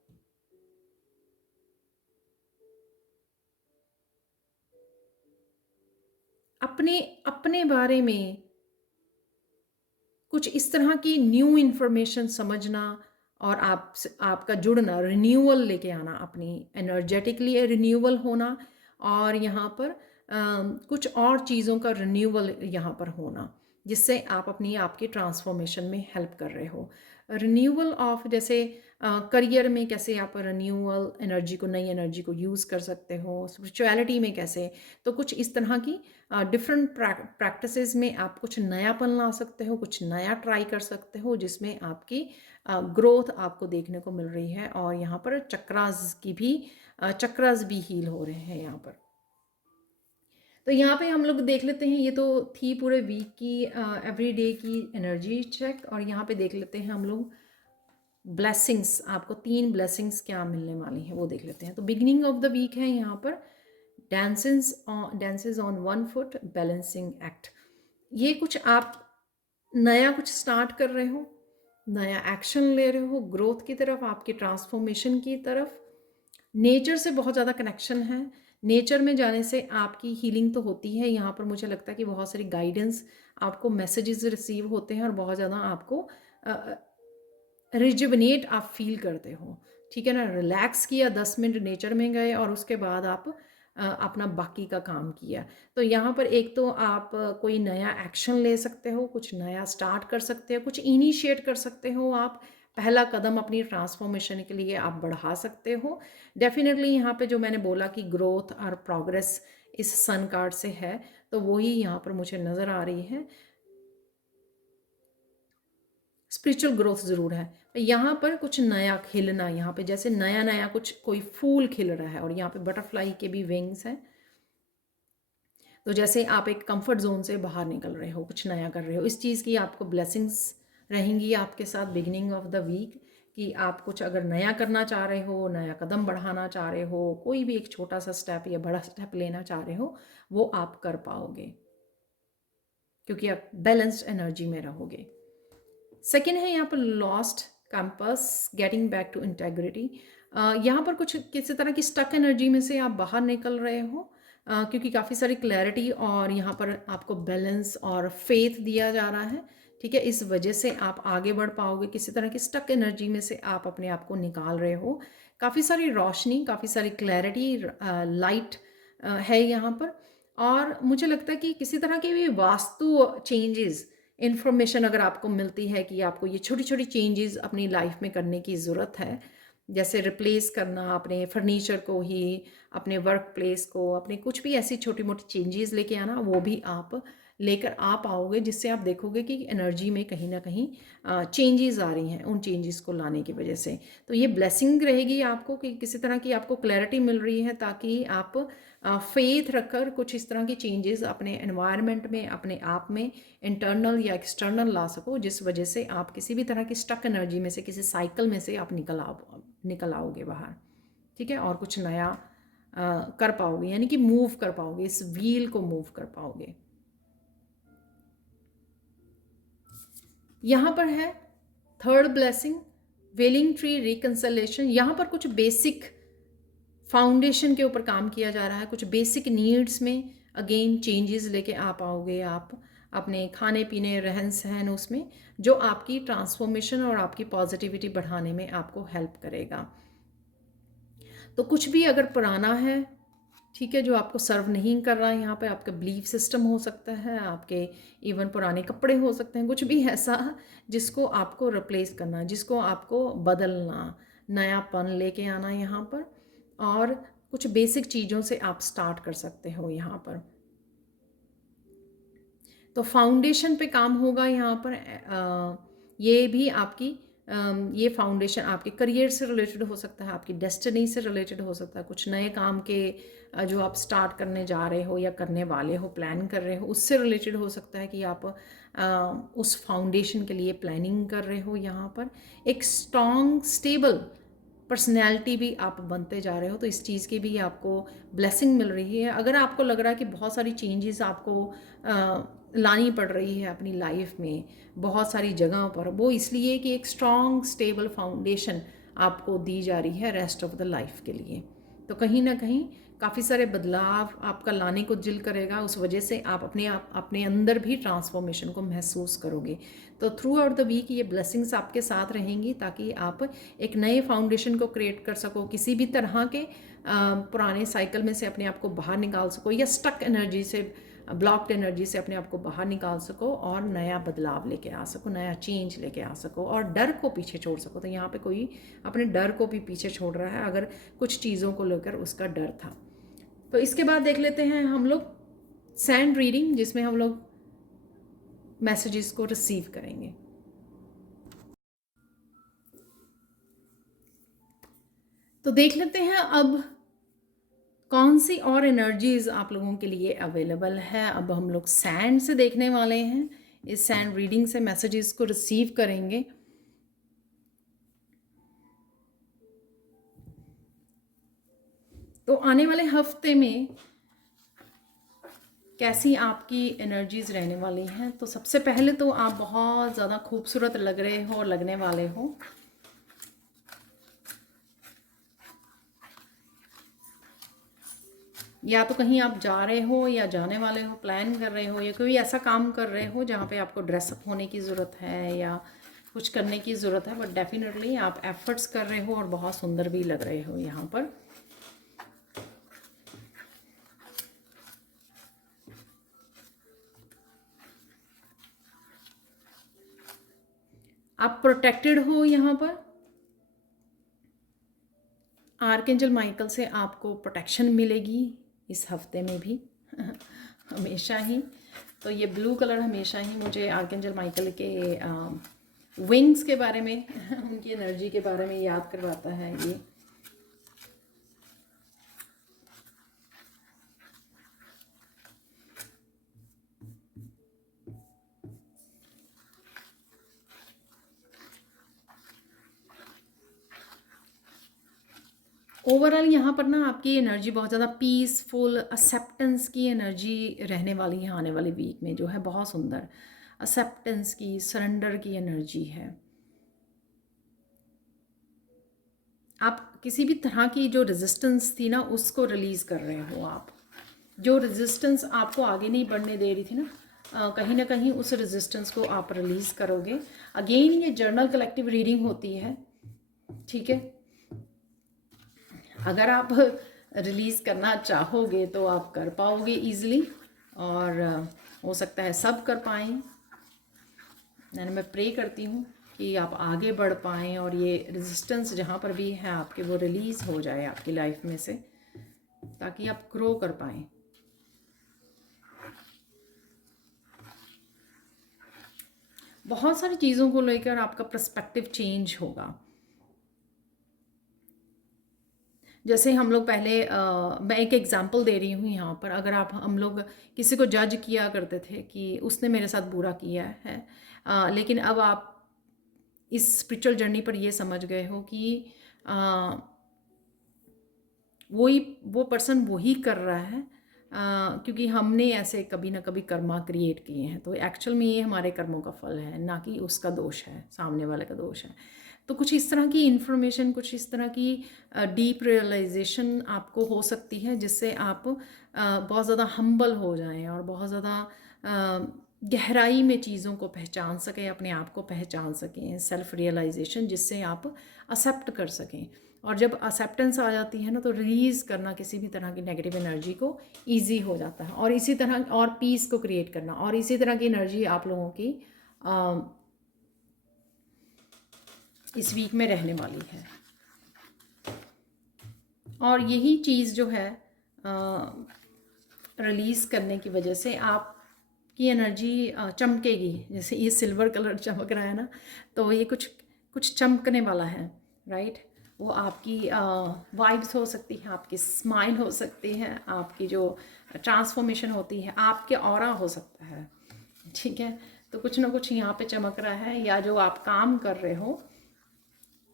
अपने अपने बारे में कुछ इस तरह की न्यू इन्फॉर्मेशन समझना, और आपका जुड़ना, रिन्यूअल लेके आना, अपनी एनर्जेटिकली रिन्यूअल होना, और यहाँ पर कुछ और चीज़ों का रिन्यूअल यहाँ पर होना, जिससे आप अपनी आपकी ट्रांसफॉर्मेशन में हेल्प कर रहे हो। रिन्यूअल ऑफ, जैसे करियर में कैसे आप रिन्यूअल एनर्जी को, नई एनर्जी को यूज़ कर सकते हो, स्पिरिचुअलिटी में कैसे। तो कुछ इस तरह की डिफरेंट प्रैक्टिसेस में आप कुछ नयापन ला सकते हो, कुछ नया ट्राई कर सकते हो, जिसमें आपकी ग्रोथ आपको देखने को मिल रही है। और यहाँ पर चक्रास भी हील हो रहे हैं यहाँ पर। तो यहाँ पे हम लोग देख लेते हैं, ये तो थी पूरे वीक की एवरी डे की एनर्जी चेक, और यहाँ पे देख लेते हैं हम लोग ब्लेसिंग्स, आपको 3 ब्लेसिंग्स क्या मिलने वाली हैं वो देख लेते हैं। तो बिगिनिंग ऑफ द वीक है यहाँ पर, dances on one foot, balancing act. ये कुछ आप नया कुछ स्टार्ट कर रहे हो, नया एक्शन ले रहे हो ग्रोथ की तरफ, आपकी ट्रांसफॉर्मेशन की तरफ। नेचर से बहुत ज़्यादा कनेक्शन है। नेचर में जाने से आपकी हीलिंग तो होती है। यहाँ पर मुझे लगता है कि बहुत सारी गाइडेंस, आपको मैसेजेस रिसीव होते हैं और बहुत ज़्यादा आपको रिजुवनेट आप फील करते हो, ठीक है ना। रिलैक्स किया, 10 मिनट नेचर में गए और उसके बाद आप अपना बाकी का काम किया। तो यहाँ पर एक तो आप कोई नया एक्शन ले सकते हो, कुछ नया स्टार्ट कर सकते हो, कुछ इनिशिएट कर सकते हो। आप पहला कदम अपनी ट्रांसफॉर्मेशन के लिए आप बढ़ा सकते हो। डेफिनेटली यहाँ पे जो मैंने बोला कि ग्रोथ और प्रोग्रेस इस सन कार्ड से है, तो वही यहाँ पर मुझे नज़र आ रही है। स्पिरिचुअल ग्रोथ ज़रूर है। यहाँ पर कुछ नया खिलना, यहाँ पे जैसे नया नया कुछ कोई फूल खिल रहा है और यहाँ पे बटरफ्लाई के भी विंग्स हैं। तो जैसे आप एक कंफर्ट जोन से बाहर निकल रहे हो, कुछ नया कर रहे हो, इस चीज़ की आपको ब्लेसिंग्स रहेंगी आपके साथ बिगिनिंग ऑफ द वीक, कि आप कुछ अगर नया करना चाह रहे हो, नया कदम बढ़ाना चाह रहे हो, कोई भी एक छोटा सा स्टेप या बड़ा स्टेप लेना चाह रहे हो, वो आप कर पाओगे क्योंकि आप बैलेंस्ड एनर्जी में रहोगे। सेकेंड है यहाँ पर lost campus, getting back to integrity. यहाँ पर कुछ किसी तरह की स्टक एनर्जी में से आप बाहर निकल रहे हो, क्योंकि काफ़ी सारी क्लैरिटी और यहाँ पर आपको बैलेंस और फेथ दिया जा रहा है, ठीक है। इस वजह से आप आगे बढ़ पाओगे। किसी तरह की स्टक एनर्जी में से आप अपने आप को निकाल रहे हो। काफ़ी सारी रोशनी, काफ़ी सारी क्लैरिटी, लाइट है यहाँ पर। और मुझे लगता है कि किसी तरह की भी वास्तु चेंजेस इन्फॉर्मेशन अगर आपको मिलती है कि आपको ये छोटी छोटी चेंजेस अपनी लाइफ में करने की ज़रूरत है, जैसे रिप्लेस करना अपने फर्नीचर को ही, अपने वर्क प्लेस को, अपने कुछ भी ऐसी छोटी मोटी चेंजेस लेके आना, वो भी आप लेकर आ पाओगे, जिससे आप देखोगे कि एनर्जी में कहीं ना कहीं चेंजेस आ रही हैं उन चेंजेस को लाने की वजह से। तो ये ब्लेसिंग रहेगी आपको कि किसी तरह की आपको क्लैरिटी मिल रही है, ताकि आप फेथ रखकर कुछ इस तरह की चेंजेस अपने एनवायरनमेंट में, अपने आप में, इंटरनल या एक्सटर्नल ला सको, जिस वजह से आप किसी भी तरह की स्टक एनर्जी में से, किसी साइकिल में से आप निकल आओगे बाहर, ठीक है। और कुछ नया कर पाओगे, यानी कि मूव कर पाओगे, इस व्हील को मूव कर पाओगे। यहाँ पर है थर्ड ब्लेसिंग, वेलिंग ट्री रिकंसलेशन। यहाँ पर कुछ बेसिक फाउंडेशन के ऊपर काम किया जा रहा है, कुछ बेसिक नीड्स में अगेन चेंजेस लेके आ पाओगे आप अपने खाने पीने, रहन सहन, उसमें जो आपकी ट्रांसफॉर्मेशन और आपकी पॉजिटिविटी बढ़ाने में आपको हेल्प करेगा। तो कुछ भी अगर पुराना है, ठीक है, जो आपको सर्व नहीं कर रहा है, यहाँ पे आपका बिलीफ सिस्टम हो सकता है, आपके इवन पुराने कपड़े हो सकते हैं, कुछ भी ऐसा जिसको आपको रिप्लेस करना, जिसको आपको बदलना, नयापन लेके आना यहाँ पर। और कुछ बेसिक चीज़ों से आप स्टार्ट कर सकते हो यहाँ पर। तो फाउंडेशन पे काम होगा यहाँ पर। ये भी आपकी ये फाउंडेशन आपके करियर से रिलेटेड हो सकता है, आपकी डेस्टिनी से रिलेटेड हो सकता है, कुछ नए काम के जो आप स्टार्ट करने जा रहे हो या करने वाले हो, प्लान कर रहे हो, उससे रिलेटेड हो सकता है कि आप उस फाउंडेशन के लिए प्लानिंग कर रहे हो। यहाँ पर एक स्ट्रॉन्ग स्टेबल पर्सनैलिटी भी आप बनते जा रहे हो, तो इस चीज़ की भी आपको ब्लेसिंग मिल रही है। अगर आपको लग रहा है कि बहुत सारी चेंजेस आपको लानी पड़ रही है अपनी लाइफ में बहुत सारी जगहों पर, वो इसलिए कि एक स्ट्रॉन्ग स्टेबल फाउंडेशन आपको दी जा रही है रेस्ट ऑफ द लाइफ के लिए। तो कहीं ना कहीं काफ़ी सारे बदलाव आपका लाने को दिल करेगा, उस वजह से आप अपने अंदर भी ट्रांसफॉर्मेशन को महसूस करोगे। तो थ्रू आउट द वीक ये ब्लेसिंग्स आपके साथ रहेंगी, ताकि आप एक नए फाउंडेशन को क्रिएट कर सको, किसी भी तरह के पुराने साइकिल में से अपने आप को बाहर निकाल सको, या स्टक एनर्जी से, ब्लॉक्ड एनर्जी से अपने आप को बाहर निकाल सको, और नया बदलाव लेके आ सको, नया चेंज लेके आ सको, और डर को पीछे छोड़ सको। तो यहाँ पे कोई अपने डर को भी पीछे छोड़ रहा है, अगर कुछ चीज़ों को लेकर उसका डर था। तो इसके बाद देख लेते हैं हम लोग सैंड रीडिंग, जिसमें हम लोग मैसेजेस को रिसीव करेंगे। तो देख लेते हैं अब कौन सी और एनर्जीज आप लोगों के लिए अवेलेबल है। अब हम लोग सैंड से देखने वाले हैं, इस सैंड रीडिंग से मैसेजेस को रिसीव करेंगे। तो आने वाले हफ्ते में कैसी आपकी एनर्जीज रहने वाली हैं? तो सबसे पहले तो आप बहुत ज़्यादा खूबसूरत लग रहे हो और लगने वाले हो। या तो कहीं आप जा रहे हो या जाने वाले हो, प्लान कर रहे हो, या कोई ऐसा काम कर रहे हो जहाँ पे आपको ड्रेसअप होने की ज़रूरत है या कुछ करने की ज़रूरत है, बट डेफिनेटली आप एफर्ट्स कर रहे हो और बहुत सुंदर भी लग रहे हो यहाँ पर। आप प्रोटेक्टेड हो यहाँ पर। आर्कएंजल माइकल से आपको प्रोटेक्शन मिलेगी इस हफ्ते में भी हमेशा ही। तो ये ब्लू कलर हमेशा ही मुझे आर्कएंजल माइकल के विंग्स के बारे में उनकी एनर्जी के बारे में याद करवाता है ये। ओवरऑल यहाँ पर ना आपकी एनर्जी बहुत ज़्यादा पीसफुल एक्सेप्टेंस की एनर्जी रहने वाली है आने वाली वीक में, जो है बहुत सुंदर एक्सेप्टेंस की, सरेंडर की एनर्जी है। आप किसी भी तरह की जो रेजिस्टेंस थी ना उसको रिलीज़ कर रहे हो। आप जो रेजिस्टेंस आपको आगे नहीं बढ़ने दे रही थी कहीं ना कहीं उस रेजिस्टेंस को आप रिलीज़ करोगे। अगेन ये जर्नल कलेक्टिव रीडिंग होती है, ठीक है। अगर आप रिलीज़ करना चाहोगे तो आप कर पाओगे ईज़िली, और हो सकता है सब कर पाएँ। यानी मैं प्रे करती हूँ कि आप आगे बढ़ पाएँ और ये रेजिस्टेंस जहाँ पर भी है आपके वो रिलीज़ हो जाए आपकी लाइफ में से, ताकि आप ग्रो कर पाएँ। बहुत सारी चीज़ों को लेकर आपका पर्सपेक्टिव चेंज होगा। जैसे हम लोग पहले मैं एक एग्जांपल दे रही हूँ यहाँ पर। अगर आप हम लोग किसी को जज किया करते थे कि उसने मेरे साथ बुरा किया है, लेकिन अब आप इस स्पिरिचुअल जर्नी पर ये समझ गए हो कि वो पर्सन वही कर रहा है क्योंकि हमने ऐसे कभी ना कभी कर्मा क्रिएट किए हैं। तो एक्चुअल में ये हमारे कर्मों का फल है, ना कि उसका दोष है, सामने वाले का दोष है। तो कुछ इस तरह की इन्फॉर्मेशन, कुछ इस तरह की डीप रियलाइजेशन आपको हो सकती है, जिससे आप बहुत ज़्यादा हम्बल हो जाएं और बहुत ज़्यादा गहराई में चीज़ों को पहचान सकें, अपने आप को पहचान सकें। सेल्फ रियलाइजेशन जिससे आप एक्सेप्ट कर सकें। और जब एक्सेप्टेंस आ जाती है ना तो रिलीज़ करना किसी भी तरह की नेगेटिव एनर्जी को ईजी हो जाता है। और इसी तरह और पीस को क्रिएट करना, और इसी तरह की एनर्जी आप लोगों की इस वीक में रहने वाली है। और यही चीज़ जो है रिलीज़ करने की वजह से आपकी एनर्जी चमकेगी। जैसे ये सिल्वर कलर चमक रहा है ना, तो ये कुछ कुछ चमकने वाला है, राइट। वो आपकी वाइब्स हो सकती है, आपकी स्माइल हो सकती है, आपकी जो ट्रांसफॉर्मेशन होती है, आपके ऑरा हो सकता है, ठीक है। तो कुछ ना कुछ यहाँ पे चमक रहा है, या जो आप काम कर रहे हो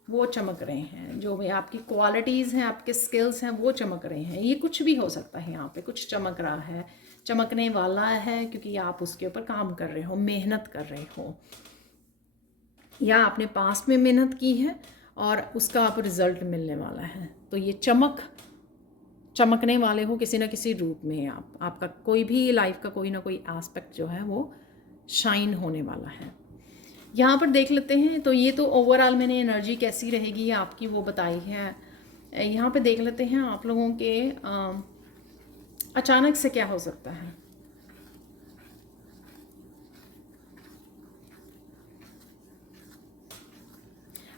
वो चमक रहे हैं, जो भी आपकी क्वालिटीज़ हैं, आपके स्किल्स हैं, वो चमक रहे हैं। ये कुछ भी हो सकता है, यहाँ पे कुछ चमक रहा है, चमकने वाला है, क्योंकि आप उसके ऊपर काम कर रहे हो, मेहनत कर रहे हो, या आपने पास्ट में मेहनत की है और उसका आप रिज़ल्ट मिलने वाला है। तो ये चमकने वाले हो किसी ना किसी रूप में। आपका कोई भी लाइफ का कोई ना कोई एस्पेक्ट जो है वो शाइन होने वाला है। यहाँ पर देख लेते हैं। तो ये तो ओवरऑल मैंने एनर्जी कैसी रहेगी आपकी वो बताई है। यहाँ पे देख लेते हैं आप लोगों के अचानक से क्या हो सकता है।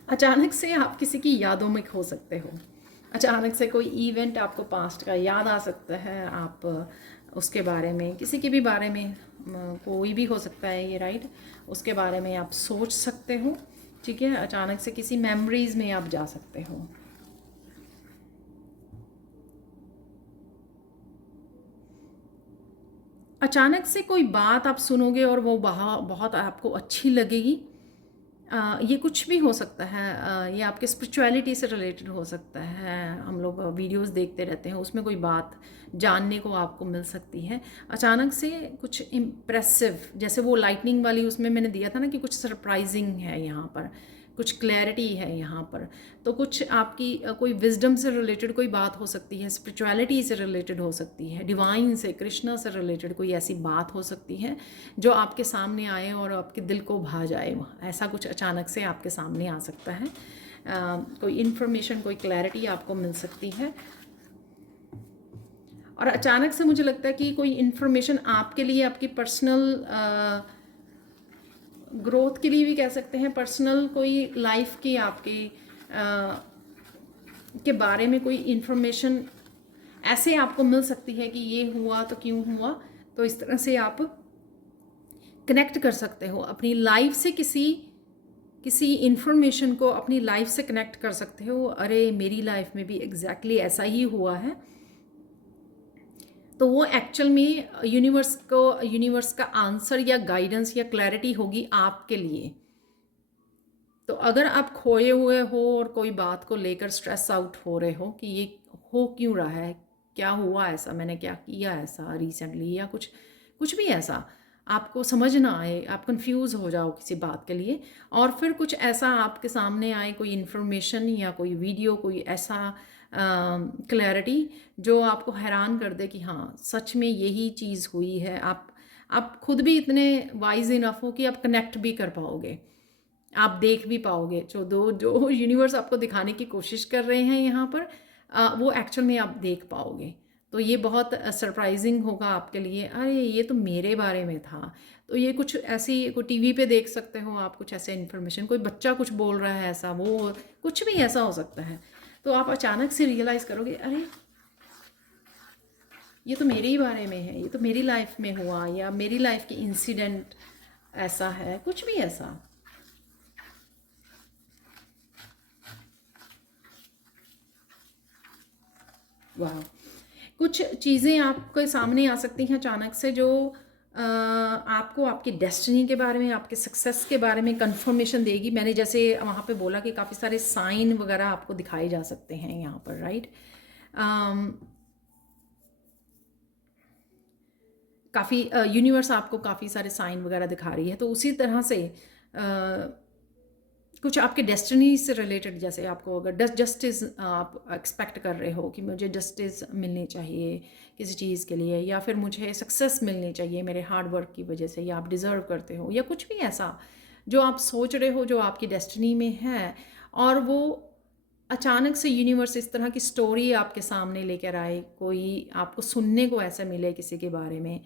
अचानक से आप किसी की यादों में खो सकते हो। अचानक से कोई इवेंट आपको पास्ट का याद आ सकता है, आप उसके बारे में, किसी के भी बारे में, कोई भी हो सकता है ये, राइट। उसके बारे में आप सोच सकते हो, ठीक है। अचानक से किसी मेमोरीज में आप जा सकते हो। अचानक से कोई बात आप सुनोगे और वो बहुत आपको अच्छी लगेगी। ये कुछ भी हो सकता है। ये आपके स्पिरिचुअलिटी से रिलेटेड हो सकता है। हम लोग वीडियोस देखते रहते हैं, उसमें कोई बात जानने को आपको मिल सकती है। अचानक से कुछ इम्प्रेसिव, जैसे वो लाइटनिंग वाली उसमें मैंने दिया था ना कि कुछ सरप्राइजिंग है यहाँ पर, कुछ क्लैरिटी है यहाँ पर। तो कुछ आपकी कोई विजडम से रिलेटेड कोई बात हो सकती है, स्पिरिचुअलिटी से रिलेटेड हो सकती है, डिवाइन से, कृष्णा से रिलेटेड कोई ऐसी बात हो सकती है जो आपके सामने आए और आपके दिल को भा जाए। ऐसा कुछ अचानक से आपके सामने आ सकता है। कोई इन्फॉर्मेशन, कोई क्लैरिटी आपको मिल सकती है। और अचानक से मुझे लगता है कि कोई इन्फॉर्मेशन आपके लिए, आपकी पर्सनल ग्रोथ के लिए भी कह सकते हैं, पर्सनल कोई लाइफ की आपकी के बारे में कोई इन्फॉर्मेशन ऐसे आपको मिल सकती है कि ये हुआ तो क्यों हुआ। तो इस तरह से आप कनेक्ट कर सकते हो अपनी लाइफ से, किसी इन्फॉर्मेशन को अपनी लाइफ से कनेक्ट कर सकते हो। अरे मेरी लाइफ में भी एग्जैक्टली ऐसा ही हुआ है। तो वो एक्चुअल में यूनिवर्स का आंसर या गाइडेंस या क्लैरिटी होगी आपके लिए। तो अगर आप खोए हुए हो और कोई बात को लेकर स्ट्रेस आउट हो रहे हो कि ये हो क्यों रहा है, क्या हुआ ऐसा, मैंने क्या किया ऐसा रिसेंटली, या कुछ कुछ भी ऐसा आपको समझ ना आए, आप कंफ्यूज हो जाओ किसी बात के लिए, और फिर कुछ ऐसा आपके सामने आए, कोई इन्फॉर्मेशन या कोई वीडियो, कोई ऐसा क्लैरिटी जो आपको हैरान कर दे कि हाँ सच में यही चीज़ हुई है। आप खुद भी इतने वाइज इनफ हो कि आप कनेक्ट भी कर पाओगे, आप देख भी पाओगे जो यूनिवर्स आपको दिखाने की कोशिश कर रहे हैं यहाँ पर, वो एक्चुअल में आप देख पाओगे। तो ये बहुत सरप्राइजिंग होगा आपके लिए। अरे ये तो मेरे बारे में था। तो ये कुछ ऐसी, कोई टीवी पे देख सकते हो आप, कुछ ऐसे इन्फॉर्मेशन, कोई बच्चा कुछ बोल रहा है ऐसा, वो कुछ भी ऐसा हो सकता है। तो आप अचानक से रियलाइज़ करोगे अरे ये तो मेरे ही बारे में है, ये तो मेरी लाइफ में हुआ, या मेरी लाइफ की इंसिडेंट ऐसा है, कुछ भी ऐसा। वाह, कुछ चीज़ें आपके सामने आ सकती हैं अचानक से जो आपको आपकी डेस्टिनी के बारे में, आपके सक्सेस के बारे में कंफर्मेशन देगी। मैंने जैसे वहाँ पे बोला कि काफ़ी सारे साइन वगैरह आपको दिखाए जा सकते हैं यहाँ पर, राइट। काफ़ी यूनिवर्स आपको काफ़ी सारे साइन वगैरह दिखा रही है। तो उसी तरह से कुछ आपके डेस्टिनी से रिलेटेड, जैसे आपको अगर जस्टिस आप एक्सपेक्ट कर रहे हो कि मुझे जस्टिस मिलनी चाहिए किसी चीज़ के लिए, या फिर मुझे सक्सेस मिलनी चाहिए मेरे हार्ड वर्क की वजह से, या आप डिज़र्व करते हो, या कुछ भी ऐसा जो आप सोच रहे हो जो आपकी डेस्टिनी में है, और वो अचानक से यूनिवर्स इस तरह की स्टोरी आपके सामने लेकर आए, कोई आपको सुनने को ऐसा मिले किसी के बारे में,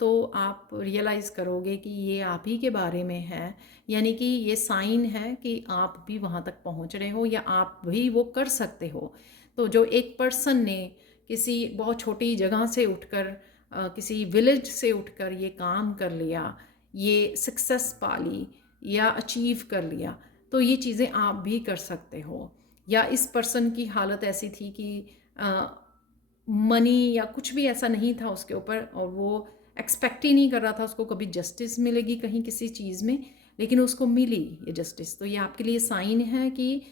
तो आप रियलाइज़ करोगे कि ये आप ही के बारे में है। यानी कि ये साइन है कि आप भी वहाँ तक पहुँच रहे हो, या आप भी वो कर सकते हो। तो जो एक पर्सन ने किसी बहुत छोटी जगह से उठकर, किसी विलेज से उठकर ये काम कर लिया, ये सक्सेस पा ली या अचीव कर लिया, तो ये चीज़ें आप भी कर सकते हो। या इस पर्सन की हालत ऐसी थी कि मनी या कुछ भी ऐसा नहीं था उसके ऊपर, और वो एक्सपेक्ट ही नहीं कर रहा था उसको कभी जस्टिस मिलेगी कहीं किसी चीज़ में, लेकिन उसको मिली ये जस्टिस। तो ये आपके लिए साइन है कि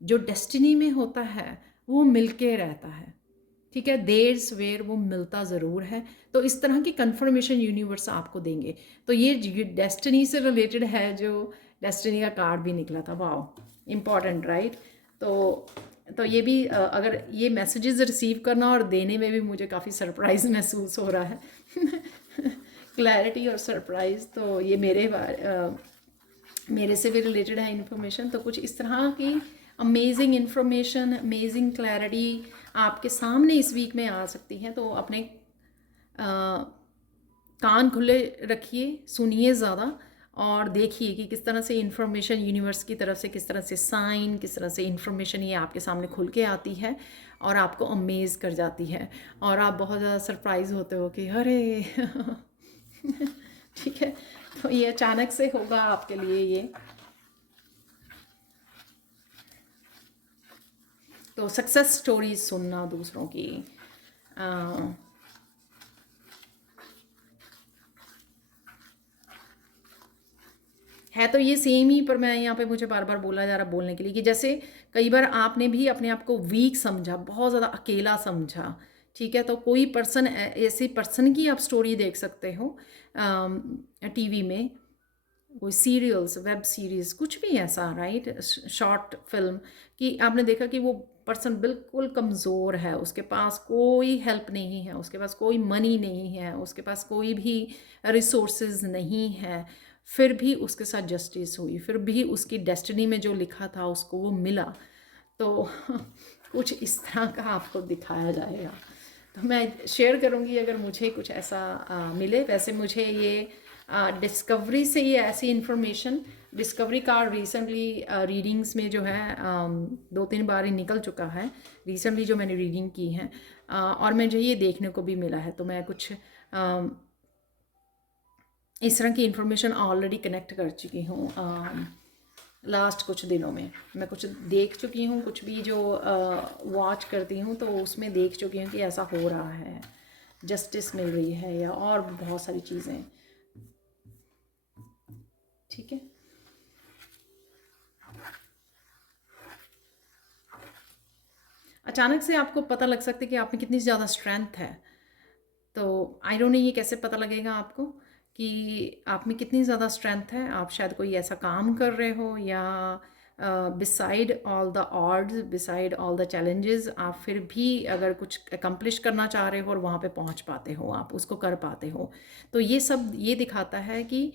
जो डेस्टिनी में होता है वो मिलके रहता है, ठीक है, देर सवेर वो मिलता ज़रूर है। तो इस तरह की कंफर्मेशन यूनिवर्स आपको देंगे। तो ये डेस्टिनी से रिलेटेड है जो डेस्टिनी का कार्ड भी निकला था। वाह, इम्पॉर्टेंट, राइट। तो ये भी अगर ये मैसेजेस रिसीव करना और देने में भी मुझे काफ़ी सरप्राइज़ महसूस हो रहा है क्लैरिटी और सरप्राइज़। तो ये मेरे से भी रिलेटेड है इन्फॉर्मेशन। तो कुछ इस तरह की अमेजिंग इन्फॉर्मेशन, अमेजिंग क्लैरिटी आपके सामने इस वीक में आ सकती हैं। तो अपने कान खुले रखिए, सुनिए ज़्यादा, और देखिए कि किस तरह से इन्फॉर्मेशन यूनिवर्स की तरफ से, किस तरह से साइन, किस तरह से इन्फॉर्मेशन ये आपके सामने खुल के आती है और आपको अमेज़ कर जाती है, और आप बहुत ज़्यादा सरप्राइज़ होते हो कि अरे ठीक है। तो ये अचानक से होगा आपके लिए ये। तो सक्सेस स्टोरीज सुनना दूसरों की, है तो ये सेम ही, पर मैं यहाँ पे मुझे बार बार बोला जा रहा बोलने के लिए कि जैसे कई बार आपने भी अपने आप को वीक समझा, बहुत ज़्यादा अकेला समझा, ठीक है, तो कोई पर्सन, ऐसे पर्सन की आप स्टोरी देख सकते हो टीवी में, कोई सीरियल्स, वेब सीरीज़, कुछ भी ऐसा, राइट, शॉर्ट फिल्म, कि आपने देखा कि वो पर्सन बिल्कुल कमज़ोर है, उसके पास कोई हेल्प नहीं है, उसके पास कोई मनी नहीं है, उसके पास कोई भी रिसोर्सेज नहीं है, फिर भी उसके साथ जस्टिस हुई, फिर भी उसकी डेस्टिनी में जो लिखा था उसको वो मिला। तो कुछ इस तरह का आपको दिखाया जाएगा। तो मैं शेयर करूँगी अगर मुझे कुछ ऐसा मिले। वैसे मुझे ये डिस्कवरी से ये ऐसी information, discovery card recently readings में जो है 2-3 बार ही निकल चुका है, रिसेंटली जो मैंने रीडिंग की है, और मुझे ये देखने को भी मिला है। तो मैं कुछ इस तरह की इन्फॉर्मेशन ऑलरेडी कनेक्ट कर चुकी हूँ लास्ट कुछ दिनों में। मैं कुछ देख चुकी हूँ, कुछ भी जो वॉच करती हूँ तो उसमें देख चुकी हूँ कि ऐसा हो रहा है, जस्टिस मिल रही है, या और बहुत सारी चीज़ें, ठीक है। अचानक से आपको पता लग सकता है कि आप में कितनी ज़्यादा स्ट्रेंथ है। तो आई डोंट नो ये कैसे पता लगेगा आपको कि आप में कितनी ज़्यादा स्ट्रेंथ है। आप शायद कोई ऐसा काम कर रहे हो, या beside all the odds, beside all the challenges, आप फिर भी अगर कुछ अकम्प्लिश करना चाह रहे हो और वहाँ पे पहुँच पाते हो, आप उसको कर पाते हो। तो ये सब ये दिखाता है कि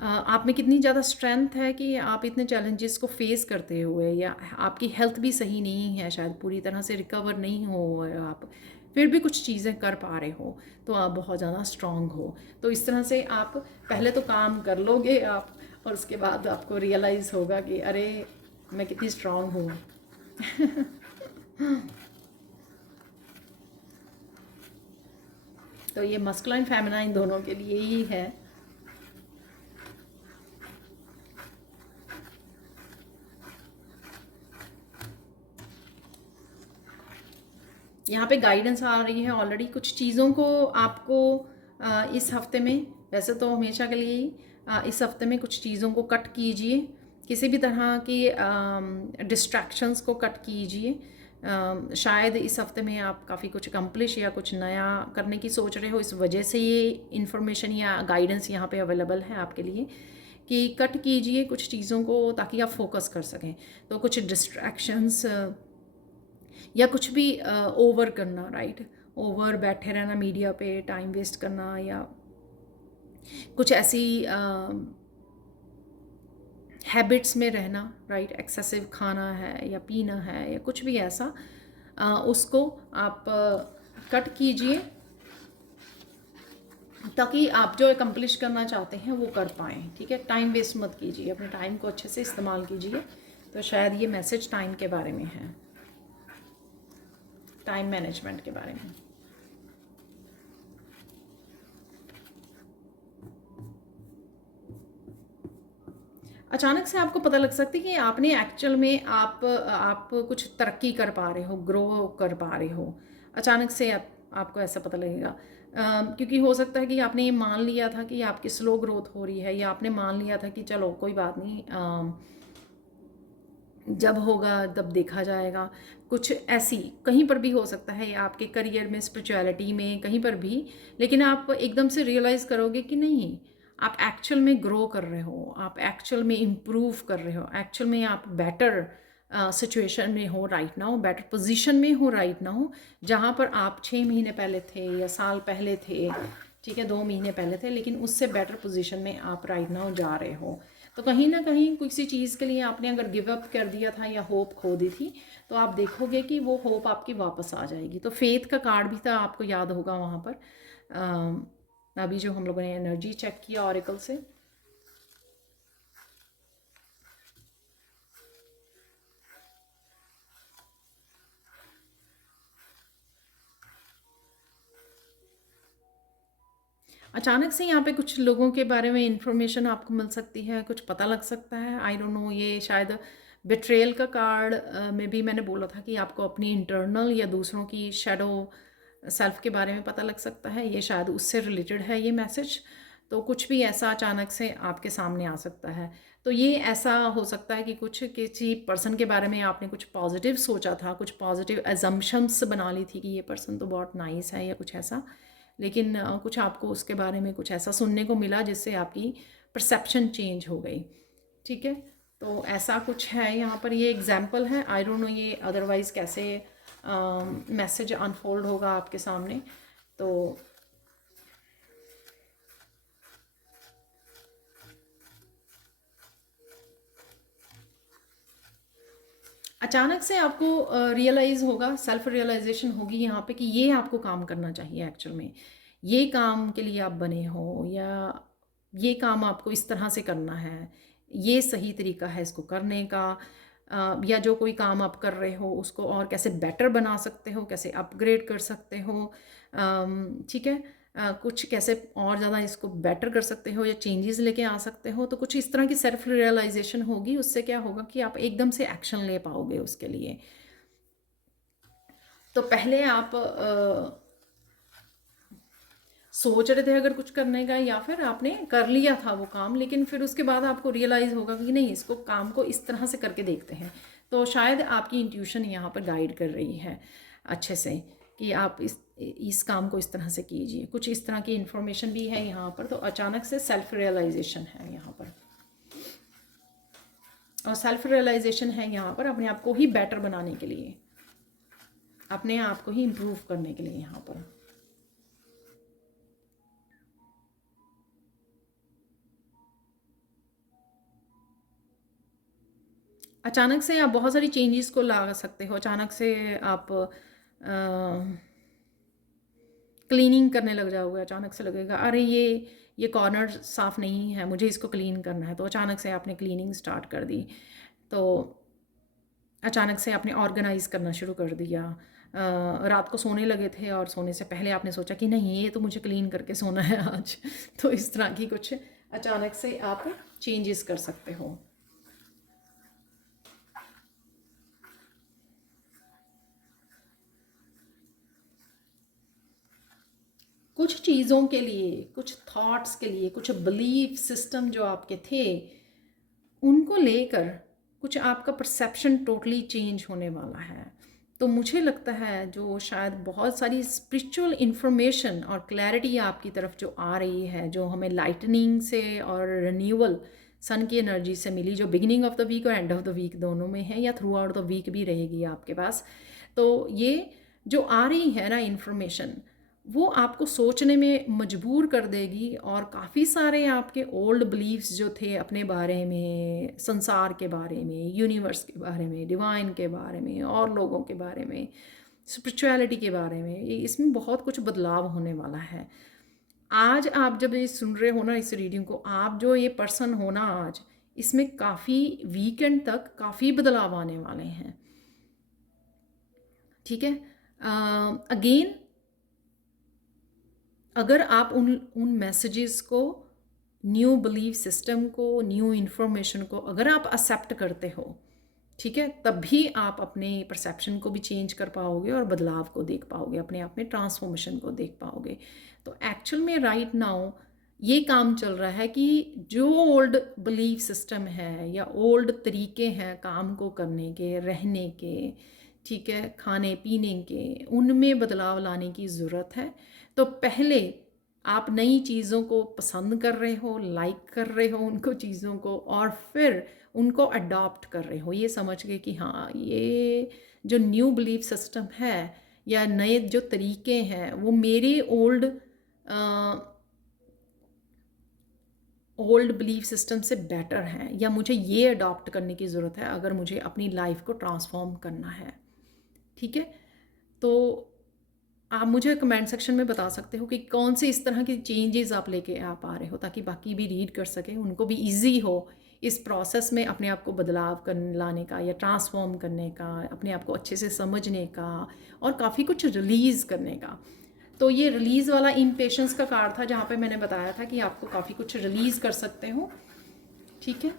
आप में कितनी ज़्यादा स्ट्रेंथ है कि आप इतने चैलेंजेस को फेस करते हुए, या आपकी हेल्थ भी सही नहीं है, शायद पूरी तरह से रिकवर नहीं हो आप, फिर भी कुछ चीज़ें कर पा रहे हो, तो आप बहुत ज़्यादा स्ट्रांग हो। तो इस तरह से आप पहले तो काम कर लोगे आप, और उसके बाद आपको रियलाइज़ होगा कि अरे मैं कितनी स्ट्रांग हूँ। तो ये मस्कुलाइन फेमिनाइन दोनों के लिए ही है। यहाँ पे गाइडेंस आ रही है ऑलरेडी कुछ चीज़ों को आपको इस हफ्ते में, वैसे तो हमेशा के लिए ही, इस हफ्ते में कुछ चीज़ों को कट कीजिए, किसी भी तरह की डिस्ट्रैक्शंस को कट कीजिए। शायद इस हफ्ते में आप काफ़ी कुछ अकम्प्लिश या कुछ नया करने की सोच रहे हो, इस वजह से ये इन्फॉर्मेशन या गाइडेंस यहाँ पे अवेलेबल है आपके लिए कि कट कीजिए कुछ चीज़ों को ताकि आप फोकस कर सकें। तो कुछ डिस्ट्रैक्शंस या कुछ भी ओवर करना, राइट, ओवर बैठे रहना मीडिया पे, टाइम वेस्ट करना, या कुछ ऐसी हैबिट्स में रहना, राइट, एक्सेसिव खाना है या पीना है या कुछ भी ऐसा, उसको आप कट कीजिए ताकि आप जो अकम्प्लिश करना चाहते हैं वो कर पाएँ, ठीक है। टाइम वेस्ट मत कीजिए, अपने टाइम को अच्छे से इस्तेमाल कीजिए। तो शायद ये मैसेज टाइम के बारे में है, टाइम मैनेजमेंट के बारे में। अचानक से आपको पता लग सकता है कि आपने एक्चुअल में आप कुछ तरक्की कर पा रहे हो, ग्रो कर पा रहे हो। अचानक से आपको ऐसा पता लगेगा, क्योंकि हो सकता है कि आपने ये मान लिया था कि आपकी स्लो ग्रोथ हो रही है, या आपने मान लिया था कि चलो कोई बात नहीं, जब होगा तब देखा जाएगा। कुछ ऐसी कहीं पर भी हो सकता है, या आपके करियर में, स्पिरिचुअलिटी में, कहीं पर भी, लेकिन आप एकदम से रियलाइज़ करोगे कि नहीं, आप एक्चुअल में ग्रो कर रहे हो, आप एक्चुअल में इम्प्रूव कर रहे हो, एक्चुअल में आप बेटर सिचुएशन में हो राइट नाउ, बेटर पोजीशन में हो राइट नाउ, जहाँ पर आप 6 महीने पहले थे या साल पहले थे, ठीक है, 2 महीने पहले थे, लेकिन उससे बेटर पोजीशन में आप राइट नाउ जा रहे हो। तो कहीं ना कहीं किसी चीज़ के लिए आपने अगर गिव अप कर दिया था या होप खो दी थी, तो आप देखोगे कि वो होप आपकी वापस आ जाएगी। तो फेथ का कार्ड भी था, आपको याद होगा वहाँ पर, अभी जो हम लोगों ने एनर्जी चेक किया ऑरेकल से। अचानक से यहाँ पे कुछ लोगों के बारे में इंफॉर्मेशन आपको मिल सकती है, कुछ पता लग सकता है, आई डोंट नो। ये शायद बिट्रेयल का कार्ड में भी मैंने बोला था कि आपको अपनी इंटरनल या दूसरों की शेडो सेल्फ के बारे में पता लग सकता है, ये शायद उससे रिलेटेड है ये मैसेज। तो कुछ भी ऐसा अचानक से आपके सामने आ सकता है। तो ये ऐसा हो सकता है कि कुछ किसी पर्सन के बारे में आपने कुछ पॉजिटिव सोचा था, कुछ पॉजिटिव एजम्पशंस बना ली थी कि ये पर्सन तो बहुत नाइस है या कुछ ऐसा, लेकिन कुछ आपको उसके बारे में कुछ ऐसा सुनने को मिला जिससे आपकी परसेप्शन चेंज हो गई। ठीक है, तो ऐसा कुछ है यहाँ पर, ये एग्जाम्पल है। आई डोंट नो ये अदरवाइज़ कैसे मैसेज अनफोल्ड होगा आपके सामने। तो अचानक से आपको रियलाइज़ होगा, सेल्फ रियलाइजेशन होगी यहाँ पे कि ये आपको काम करना चाहिए एक्चुअल में, ये काम के लिए आप बने हो, या ये काम आपको इस तरह से करना है, ये सही तरीका है इसको करने का। या जो कोई काम आप कर रहे हो उसको और कैसे बेटर बना सकते हो, कैसे अपग्रेड कर सकते हो। ठीक है, कुछ कैसे और ज़्यादा इसको बेटर कर सकते हो या चेंजेस लेके आ सकते हो। तो कुछ इस तरह की सेल्फ रियलाइजेशन होगी, उससे क्या होगा कि आप एकदम से एक्शन ले पाओगे उसके लिए। तो पहले आप सोच रहे थे अगर कुछ करने का, या फिर आपने कर लिया था वो काम, लेकिन फिर उसके बाद आपको रियलाइज़ होगा कि नहीं, इसको काम को इस तरह से करके देखते हैं। तो शायद आपकी इंट्यूशन यहाँ पर गाइड कर रही है अच्छे से कि आप इस काम को इस तरह से कीजिए। कुछ इस तरह की इन्फॉर्मेशन भी है यहाँ पर। तो अचानक से सेल्फ रियलाइजेशन है यहाँ पर, और सेल्फ रियलाइजेशन है यहाँ पर अपने आप को ही बेटर बनाने के लिए, अपने आप को ही इम्प्रूव करने के लिए यहाँ पर। अचानक से आप बहुत सारी चेंजेस को ला सकते हो। अचानक से आप क्लीनिंग करने लग जाओगे। अचानक से लगेगा अरे ये कॉर्नर साफ़ नहीं है, मुझे इसको क्लीन करना है। तो अचानक से आपने क्लीनिंग स्टार्ट कर दी। तो अचानक से आपने ऑर्गेनाइज़ करना शुरू कर दिया। रात को सोने लगे थे और सोने से पहले आपने सोचा कि नहीं, ये तो मुझे क्लीन करके सोना है आज। तो इस तरह की कुछ अचानक से आप चेंजेस कर सकते हो। कुछ चीज़ों के लिए, कुछ थॉट्स के लिए, कुछ बिलीफ सिस्टम जो आपके थे, उनको लेकर कुछ आपका परसेप्शन टोटली चेंज होने वाला है। तो मुझे लगता है जो शायद बहुत सारी स्पिरिचुअल इन्फॉर्मेशन और क्लैरिटी आपकी तरफ जो आ रही है, जो हमें लाइटनिंग से और रिन्यूअल सन की एनर्जी से मिली, जो बिगिनिंग ऑफ द वीक और एंड ऑफ द वीक दोनों में है, या थ्रू आउट द वीक भी रहेगी आपके पास। तो ये जो आ रही है ना इन्फॉर्मेशन, वो आपको सोचने में मजबूर कर देगी, और काफ़ी सारे आपके ओल्ड बिलीव्स जो थे अपने बारे में, संसार के बारे में, यूनिवर्स के बारे में, डिवाइन के बारे में, और लोगों के बारे में, स्पिरिचुअलिटी के बारे में, इसमें बहुत कुछ बदलाव होने वाला है। आज आप जब ये सुन रहे हो ना इस रीडिंग को, आप जो ये पर्सन हो ना आज, इसमें काफ़ी वीकेंड तक काफ़ी बदलाव आने वाले हैं। ठीक है, अगेन अगर आप उन मैसेजेस को, न्यू बिलीफ सिस्टम को, न्यू इन्फॉर्मेशन को अगर आप एक्सेप्ट करते हो, ठीक है, तब भी आप अपने परसेप्शन को भी चेंज कर पाओगे और बदलाव को देख पाओगे, अपने आप में ट्रांसफॉर्मेशन को देख पाओगे। तो एक्चुअल में राइट नाउ ये काम चल रहा है कि जो ओल्ड बिलीफ सिस्टम है या ओल्ड तरीके हैं काम को करने के, रहने के, ठीक है, खाने पीने के, उनमें बदलाव लाने की ज़रूरत है। तो पहले आप नई चीज़ों को पसंद कर रहे हो, लाइक कर रहे हो उनको चीज़ों को, और फिर उनको अडॉप्ट कर रहे हो, ये समझ के कि हाँ, ये जो न्यू बिलीफ सिस्टम है या नए जो तरीके हैं वो मेरे ओल्ड बिलीफ सिस्टम से बेटर हैं, या मुझे ये अडॉप्ट करने की ज़रूरत है अगर मुझे अपनी लाइफ को ट्रांसफॉर्म करना है। ठीक है, तो आप मुझे कमेंट सेक्शन में बता सकते हो कि कौन से इस तरह के चेंजेस आप लेके आप आ रहे हो, ताकि बाकी भी रीड कर सकें, उनको भी इजी हो इस प्रोसेस में अपने आप को बदलाव कर लाने का या ट्रांसफॉर्म करने का, अपने आप को अच्छे से समझने का, और काफ़ी कुछ रिलीज़ करने का। तो ये रिलीज़ वाला इम्पेशेंस का कार्ड था, जहाँ पे मैंने बताया था कि आपको काफ़ी कुछ रिलीज़ कर सकते हो। ठीक है,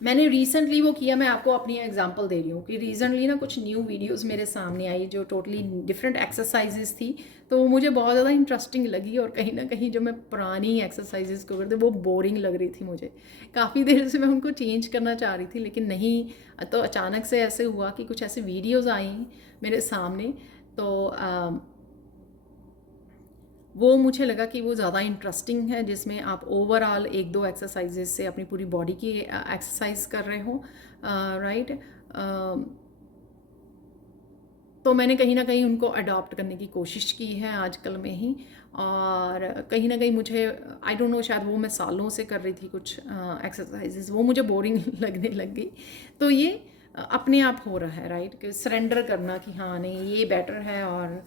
मैंने रिसेंटली वो किया, मैं आपको अपनी एग्जांपल दे रही हूँ कि रिसेंटली ना कुछ न्यू वीडियोस मेरे सामने आई जो टोटली डिफरेंट एक्सरसाइजेस थी, तो वो मुझे बहुत ज़्यादा इंटरेस्टिंग लगी, और कहीं ना कहीं जो मैं पुरानी एक्सरसाइजेस को करते वो बोरिंग लग रही थी मुझे। काफ़ी देर से मैं उनको चेंज करना चाह रही थी लेकिन नहीं। तो अचानक से ऐसे हुआ कि कुछ ऐसे वीडियोज़ आई मेरे सामने, तो वो मुझे लगा कि वो ज़्यादा इंटरेस्टिंग है, जिसमें आप ओवरऑल एक दो एक्सरसाइजेज से अपनी पूरी बॉडी की एक्सरसाइज कर रहे हो, राइट। तो मैंने कहीं ना कहीं उनको अडॉप्ट करने की कोशिश की है आजकल में ही, और कहीं ना कहीं मुझे आई डोंट नो, शायद वो मैं सालों से कर रही थी कुछ एक्सरसाइजेज, वो मुझे बोरिंग लगने लग गई। तो ये अपने आप हो रहा है, राइट, कि सरेंडर करना कि हाँ नहीं ये बेटर है, और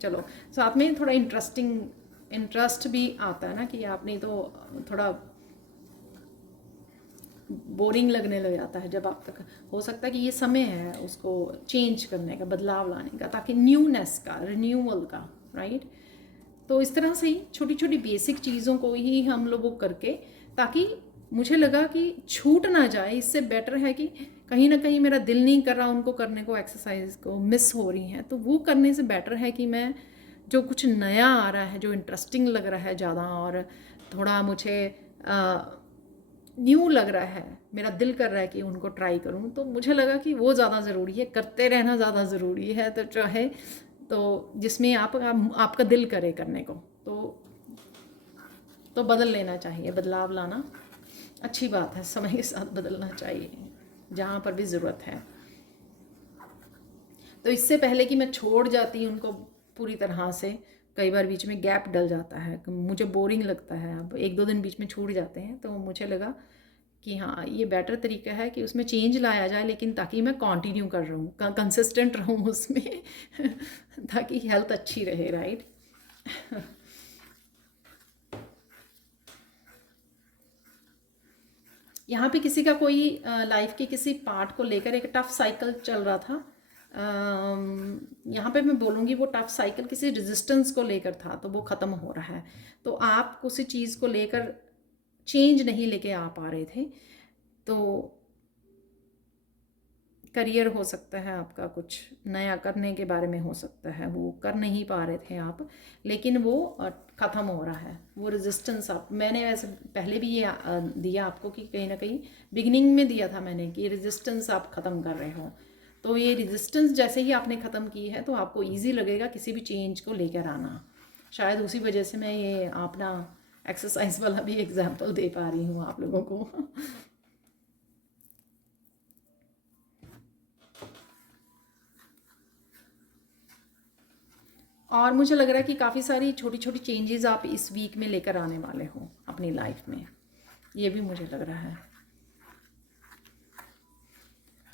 चलो साथ में थोड़ा इंटरेस्ट भी आता है ना, कि आपने तो थोड़ा बोरिंग लगने लग जाता है जब आप तक, हो सकता है कि ये समय है उसको चेंज करने का, बदलाव लाने का, ताकि न्यूनेस का, रिन्यूअल का, राइट। तो इस तरह से ही छोटी छोटी बेसिक चीज़ों को ही हम लोगों करके, ताकि मुझे लगा कि छूट ना जाए, इससे बेटर है कि कहीं ना कहीं मेरा दिल नहीं कर रहा उनको करने को, एक्सरसाइज को मिस हो रही हैं, तो वो करने से बेटर है कि मैं जो कुछ नया आ रहा है, जो इंटरेस्टिंग लग रहा है ज़्यादा, और थोड़ा मुझे न्यू लग रहा है, मेरा दिल कर रहा है कि उनको ट्राई करूं, तो मुझे लगा कि वो ज़्यादा ज़रूरी है, करते रहना ज़्यादा ज़रूरी है। तो चाहे तो जिसमें आपका दिल करे करने को, तो बदल लेना चाहिए, बदलाव लाना अच्छी बात है, समय के साथ बदलना चाहिए जहाँ पर भी ज़रूरत है। तो इससे पहले कि मैं छोड़ जाती उनको पूरी तरह से, कई बार बीच में गैप डल जाता है, मुझे बोरिंग लगता है, अब एक दो दिन बीच में छूट जाते हैं, तो मुझे लगा कि हाँ ये बेटर तरीका है कि उसमें चेंज लाया जाए, लेकिन ताकि मैं कंटिन्यू कर रहा हूँ, कंसिस्टेंट रहूँ उसमें ताकि हेल्थ अच्छी रहे, राइट। यहाँ पे किसी का कोई लाइफ के किसी पार्ट को लेकर एक टफ साइकिल चल रहा था। यहाँ पे मैं बोलूँगी वो टफ साइकिल किसी रेजिस्टेंस को लेकर था, तो वो ख़त्म हो रहा है। तो आप उसी चीज़ को लेकर चेंज नहीं लेके आ पा रहे थे, तो करियर हो सकता है आपका, कुछ नया करने के बारे में हो सकता है, वो कर नहीं पा रहे थे आप, लेकिन वो ख़त्म हो रहा है वो रेजिस्टेंस। आप, मैंने वैसे पहले भी ये दिया आपको कि कहीं ना कहीं बिगिनिंग में दिया था मैंने कि रेजिस्टेंस आप ख़त्म कर रहे हो, तो ये रेजिस्टेंस जैसे ही आपने ख़त्म की है तो आपको ईजी लगेगा किसी भी चेंज को लेकर आना। शायद उसी वजह से मैं ये अपना एक्सरसाइज वाला भी एग्जाम्पल दे पा रही हूँ आप लोगों को। और मुझे लग रहा है कि काफ़ी सारी छोटी छोटी चेंजेस आप इस वीक में लेकर आने वाले हो अपनी लाइफ में, ये भी मुझे लग रहा है।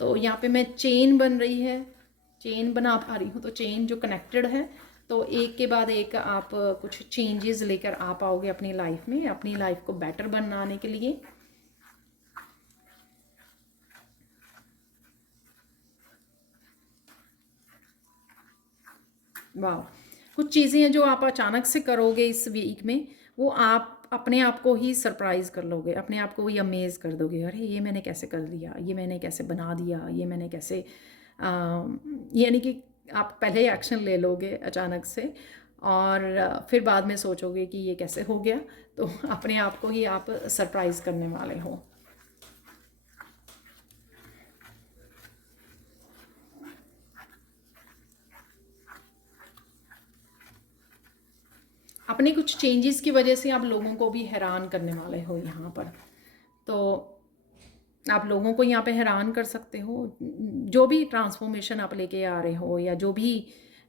तो यहाँ पे मैं चेन बन रही है, चेन बना पा रही हूँ, तो चेन जो कनेक्टेड है, तो एक के बाद एक आप कुछ चेंजेस लेकर आ पाओगे अपनी लाइफ में, अपनी लाइफ को बेटर बनाने के लिए। वाह, कुछ चीज़ें हैं जो आप अचानक से करोगे इस वीक में, वो आप अपने आप को ही सरप्राइज़ कर लोगे, अपने आप को ही अमेज़ कर दोगे, अरे ये मैंने कैसे कर दिया, ये मैंने कैसे बना दिया, ये मैंने कैसे यानी कि आप पहले एक्शन ले लोगे अचानक से, और फिर बाद में सोचोगे कि ये कैसे हो गया, तो अपने आप को ही आप सरप्राइज़ करने वाले हो। अपने कुछ चेंजेस की वजह से आप लोगों को भी हैरान करने वाले हो यहाँ पर, तो आप लोगों को यहाँ पे हैरान कर सकते हो, जो भी ट्रांसफॉर्मेशन आप लेके आ रहे हो, या जो भी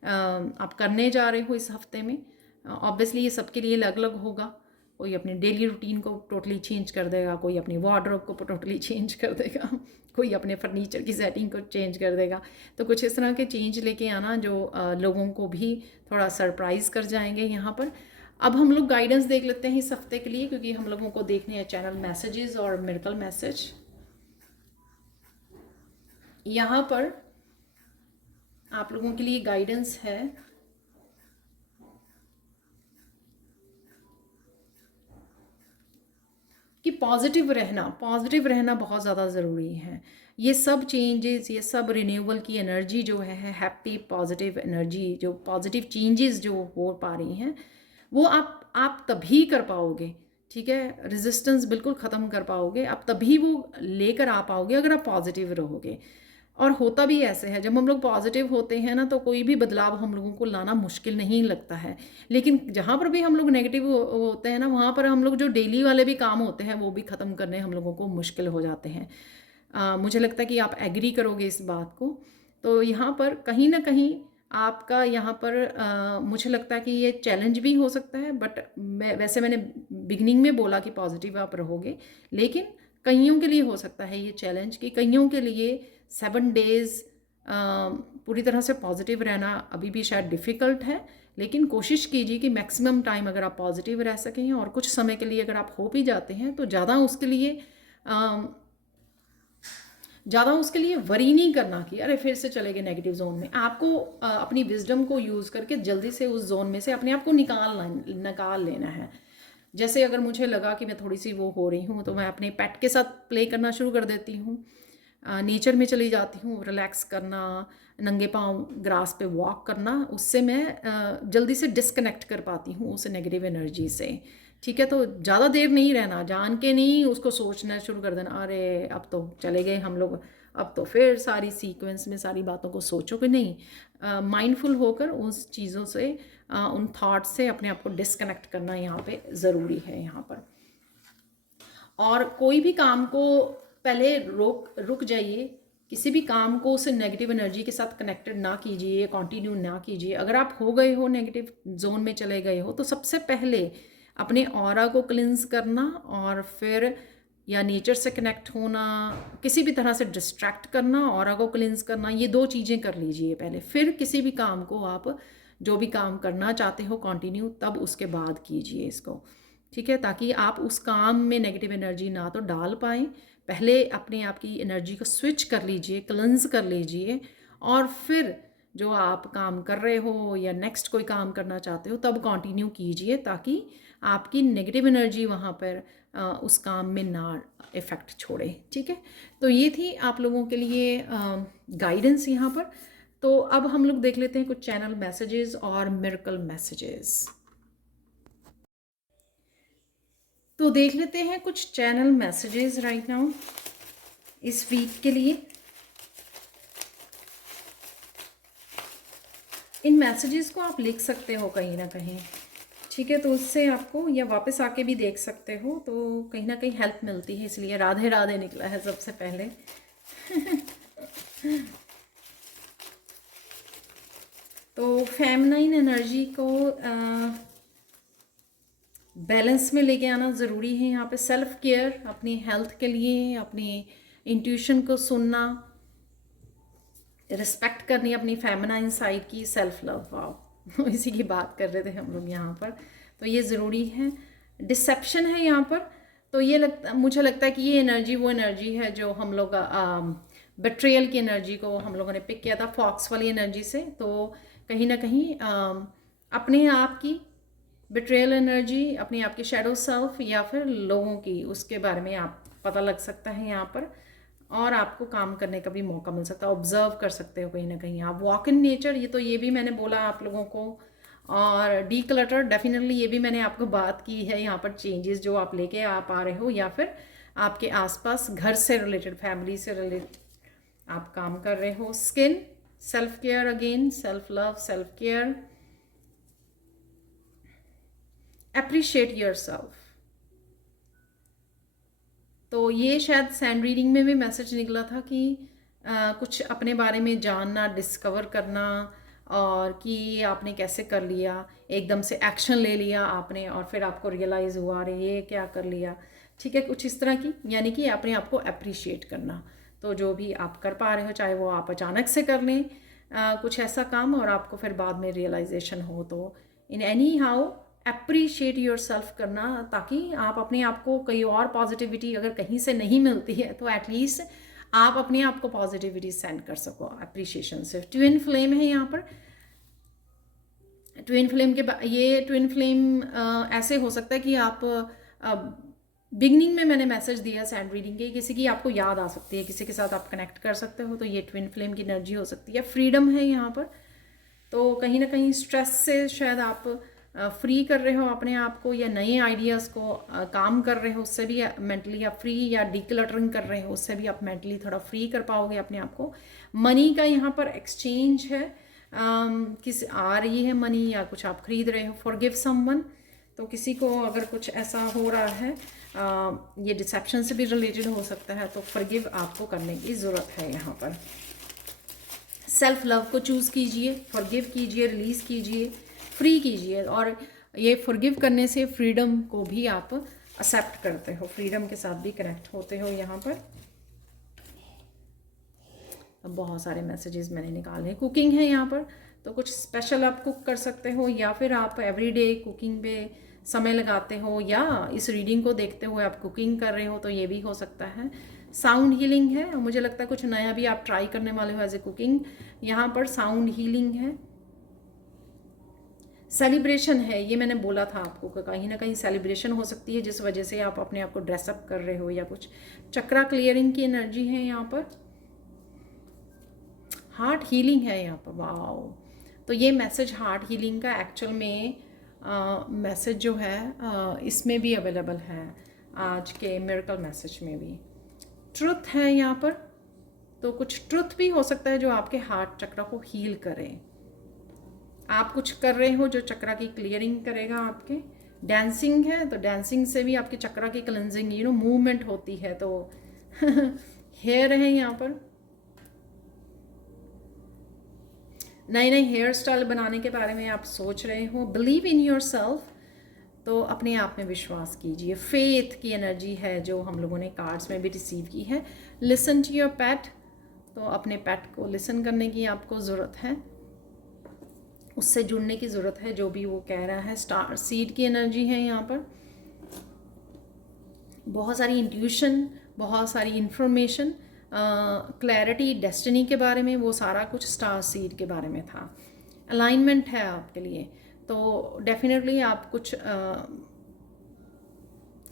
आप करने जा रहे हो इस हफ्ते में। ऑब्वियसली ये सबके लिए अलग अलग होगा, कोई अपनी डेली रूटीन को टोटली चेंज कर देगा, कोई अपनी वार्डरोब को टोटली चेंज कर देगा, कोई अपने फर्नीचर की सेटिंग को चेंज कर देगा। तो कुछ इस तरह के चेंज लेके आना जो लोगों को भी थोड़ा सरप्राइज़ कर जाएंगे यहाँ पर। अब हम लोग गाइडेंस देख लेते हैं इस हफ्ते के लिए, क्योंकि हम लोगों को देखने हैं चैनल मैसेजेस और मिरेकल मैसेज। यहाँ पर आप लोगों के लिए गाइडेंस है, कि पॉजिटिव रहना बहुत ज़्यादा ज़रूरी है। ये सब चेंजेस, ये सब रिन्यूएबल की एनर्जी जो है, हैप्पी पॉजिटिव एनर्जी, जो पॉजिटिव चेंजेस जो हो पा रही हैं, वो आप तभी कर पाओगे, ठीक है? रेजिस्टेंस बिल्कुल ख़त्म कर पाओगे, आप तभी वो लेकर आ पाओगे अगर आप पॉजिटिव रहोगे। और होता भी ऐसे है, जब हम लोग पॉजिटिव होते हैं ना, तो कोई भी बदलाव हम लोगों को लाना मुश्किल नहीं लगता है। लेकिन जहाँ पर भी हम लोग नेगेटिव होते हैं ना, वहाँ पर हम लोग जो डेली वाले भी काम होते हैं वो भी ख़त्म करने हम लोगों को मुश्किल हो जाते हैं। मुझे लगता है कि आप एग्री करोगे इस बात को। तो यहाँ पर कहीं ना कहीं आपका यहाँ पर मुझे लगता है कि ये चैलेंज भी हो सकता है, बट मैंने बिगनिंग में बोला कि पॉजिटिव आप रहोगे, लेकिन कईयों के लिए हो सकता है ये चैलेंज, कि कईयों के लिए 7 डेज़ पूरी तरह से पॉजिटिव रहना अभी भी शायद डिफ़िकल्ट है। लेकिन कोशिश कीजिए कि मैक्सिमम टाइम अगर आप पॉजिटिव रह सकें, और कुछ समय के लिए अगर आप हो भी जाते हैं तो ज़्यादा उसके लिए वरी नहीं करना कि अरे फिर से चले गए नेगेटिव जोन में। आपको अपनी विजडम को यूज़ करके जल्दी से उस जोन में से अपने आप को निकाल लेना है। जैसे अगर मुझे लगा कि मैं थोड़ी सी वो हो रही हूँ, तो मैं अपने पेट के साथ प्ले करना शुरू कर देती हूँ, नेचर में चली जाती हूँ, रिलैक्स करना, नंगे पाँव ग्रास पे वॉक करना, उससे मैं जल्दी से डिस्कनेक्ट कर पाती हूँ उस नेगेटिव एनर्जी से। ठीक है, तो ज़्यादा देर नहीं रहना, जान के नहीं उसको सोचना शुरू कर देना अरे अब तो चले गए हम लोग, अब तो फिर सारी सीक्वेंस में सारी बातों को सोचोगे नहीं। माइंडफुल होकर उस चीज़ों से, उन थॉट से अपने आप को डिस्कनेक्ट करना यहाँ पे ज़रूरी है यहाँ पर। और कोई भी काम को पहले रुक जाइए, किसी भी काम को उस नेगेटिव एनर्जी के साथ कनेक्टेड ना कीजिए, कंटिन्यू ना कीजिए। अगर आप हो गए हो नेगेटिव जोन में चले गए हो, तो सबसे पहले अपने ऑरा को क्लिंस करना, और फिर या नेचर से कनेक्ट होना, किसी भी तरह से डिस्ट्रैक्ट करना, ऑरा को क्लिंस करना, ये 2 चीज़ें कर लीजिए पहले। फिर किसी भी काम को आप जो भी काम करना चाहते हो कंटिन्यू, तब उसके बाद कीजिए इसको, ठीक है? ताकि आप उस काम में नेगेटिव एनर्जी ना तो डाल पाएँ। पहले अपने आप की एनर्जी को स्विच कर लीजिए, क्लेंस कर लीजिए, और फिर जो आप काम कर रहे हो या नेक्स्ट कोई काम करना चाहते हो तब कंटिन्यू कीजिए, ताकि आपकी नेगेटिव एनर्जी वहाँ पर उस काम में ना इफ़ेक्ट छोड़े, ठीक है? तो ये थी आप लोगों के लिए गाइडेंस यहाँ पर। तो अब हम लोग देख लेते हैं कुछ चैनल मैसेजेस और मिरेकल मैसेजेस। तो देख लेते हैं कुछ चैनल मैसेजेस राइट नाउ इस वीक के लिए। इन मैसेजेस को आप लिख सकते हो कहीं ना कहीं, ठीक है? तो उससे आपको, या वापस आके भी देख सकते हो, तो कहीं ना कहीं हेल्प मिलती है, इसलिए राधे राधे निकला है सबसे पहले। तो फेमिनाइन एनर्जी को बैलेंस में लेके आना ज़रूरी है यहाँ पे। सेल्फ केयर, अपनी हेल्थ के लिए, अपनी इंट्यूशन को सुनना, रिस्पेक्ट करनी अपनी फेमिनाइन साइड की, सेल्फ लव, वाओ इसी की बात कर रहे थे हम लोग यहाँ पर। तो ये ज़रूरी है। डिसेप्शन है यहाँ पर, तो मुझे लगता है कि ये एनर्जी वो एनर्जी है जो हम लोग बेट्रियल की एनर्जी को हम लोगों ने पिक किया था, फॉक्स वाली एनर्जी से। तो कहीं ना कहीं अपने आप की बेट्रियल एनर्जी, अपने आप की शैडो सेल्फ, या फिर लोगों की, उसके बारे में आप पता लग सकता है यहाँ पर, और आपको काम करने का भी मौका मिल सकता है। ऑब्जर्व कर सकते हो कहीं ना कहीं आप। वॉक इन नेचर, ये भी मैंने बोला आप लोगों को। और डी क्लटर, डेफिनेटली ये भी मैंने आपको बात की है यहाँ पर। चेंजेस जो आप लेके आ पा रहे हो, या फिर आपके आसपास घर से रिलेटेड, फैमिली से रिलेटेड आप काम कर रहे हो। Skin, self care, again self love, self care, appreciate yourself. तो ये शायद सैंड रीडिंग में भी मैसेज निकला था कि कुछ अपने बारे में जानना, डिस्कवर करना, और कि आपने कैसे कर लिया, एकदम से एक्शन ले लिया आपने, और फिर आपको रियलाइज़ हुआ अरे ये क्या कर लिया, ठीक है? कुछ इस तरह की, यानी कि अपने आप को अप्रिशिएट करना। तो जो भी आप कर पा रहे हो, चाहे वो आप अचानक से कर लें कुछ ऐसा काम, और आपको फिर बाद में रियलाइजेशन हो, तो in any how appreciate your self करना, ताकि आप अपने आप को कहीं और पॉजिटिविटी अगर कहीं से नहीं मिलती है, तो एटलीस्ट आप अपने आप को पॉजिटिविटी सेंड कर सको अप्रिशिएशन से। ट्विन फ्लेम है यहाँ पर। ट्विन फ्लेम के ये ट्विन फ्लेम ऐसे हो सकता है कि आप बिगनिंग में मैंने मैसेज दिया सैंड रीडिंग के, किसी की आपको याद आ सकती है, किसी के साथ आप कनेक्ट कर सकते हो, तो ये ट्विन फ्लेम की एनर्जी हो सकती है। फ्रीडम है यहाँ पर, तो कहीं ना कहीं स्ट्रेस से शायद आप फ्री कर रहे हो अपने आप को, या नए आइडियाज़ को काम कर रहे हो, उससे भी मेंटली आप फ्री, या डिक्लटरिंग कर रहे हो उससे भी आप मेंटली थोड़ा फ्री कर पाओगे अपने आप को। मनी का यहाँ पर एक्सचेंज है, किस आ रही है मनी, या कुछ आप खरीद रहे हो। फॉरगिव समवन, तो किसी को अगर कुछ ऐसा हो रहा है, ये डिसेप्शन से भी रिलेटेड हो सकता है, तो फॉरगिव आपको करने की ज़रूरत है यहाँ पर। सेल्फ लव को चूज़ कीजिए, फॉरगिव कीजिए, रिलीज़ कीजिए, फ्री कीजिए, और ये फॉरगिव करने से फ्रीडम को भी आप एक्सेप्ट करते हो, फ्रीडम के साथ भी कनेक्ट होते हो यहाँ पर। अब बहुत सारे मैसेजेस मैंने निकाले। कुकिंग है यहाँ पर, तो कुछ स्पेशल आप कुक कर सकते हो, या फिर आप एवरीडे कुकिंग पे समय लगाते हो, या इस रीडिंग को देखते हुए आप कुकिंग कर रहे हो, तो ये भी हो सकता है। साउंड हीलिंग है, मुझे लगता है कुछ नया भी आप ट्राई करने वाले हो एज ए कुकिंग। यहाँ पर साउंड हीलिंग है। सेलिब्रेशन है, ये मैंने बोला था आपको कि कहीं ना कहीं सेलिब्रेशन हो सकती है, जिस वजह से आप अपने आप को ड्रेसअप कर रहे हो, या कुछ चक्रा क्लियरिंग की एनर्जी है यहाँ पर। हार्ट हीलिंग है यहाँ पर, वाओ। तो ये मैसेज हार्ट हीलिंग का एक्चुअल में मैसेज जो है इसमें भी अवेलेबल है, आज के मिरेकल मैसेज में भी। ट्रुथ है यहाँ पर, तो कुछ ट्रुथ भी हो सकता है जो आपके हार्ट चक्र को हील करे। आप कुछ कर रहे हो जो चक्र की क्लियरिंग करेगा आपके। डांसिंग है, तो डांसिंग से भी आपके चक्र की क्लेंजिंग, मूवमेंट होती है, तो हेयर है यहाँ पर, नए नए हेयर स्टाइल बनाने के बारे में आप सोच रहे हो। बिलीव इन योर सेल्फ, तो अपने आप में विश्वास कीजिए। फेथ की एनर्जी है जो हम लोगों ने कार्ड्स में भी रिसीव की है। लिसन टू योर पेट, तो अपने पेट को लिसन करने की आपको ज़रूरत है, उससे जुड़ने की ज़रूरत है जो भी वो कह रहा है। स्टार सीड की एनर्जी है यहाँ पर, बहुत सारी इंट्यूशन, बहुत सारी इंफॉर्मेशन, क्लैरिटी, डेस्टिनी के बारे में, वो सारा कुछ स्टार सीड के बारे में था। अलाइनमेंट है आपके लिए, तो डेफिनेटली आप कुछ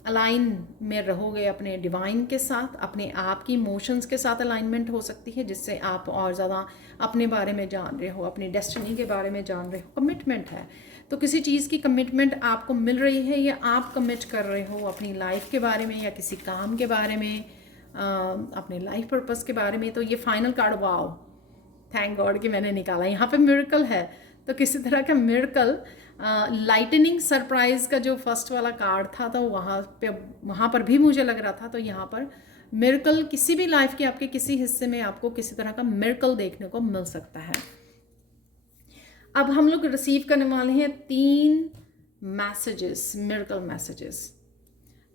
अलाइन में रहोगे अपने डिवाइन के साथ, अपने आप की इमोशंस के साथ अलाइनमेंट हो सकती है, जिससे आप और ज़्यादा अपने बारे में जान रहे हो, अपनी डेस्टिनी के बारे में जान रहे हो। कमिटमेंट है, तो किसी चीज़ की कमिटमेंट आपको मिल रही है, या आप कमिट कर रहे हो अपनी लाइफ के बारे में, या किसी काम के बारे में, अपने लाइफ पर्पस के बारे में। तो ये final card, wow, thank God कि मैंने निकाला। यहाँ पे मिरेकल है, तो किसी तरह का मिरेकल, लाइटनिंग सरप्राइज का जो फर्स्ट वाला कार्ड था, तो वहाँ पर भी मुझे लग रहा था, तो यहाँ पर मिरेकल, किसी भी लाइफ के आपके किसी हिस्से में आपको किसी तरह का मिरेकल देखने को मिल सकता है। अब हम लोग रिसीव करने वाले हैं 3 मैसेजेस, मिरेकल मैसेजेस।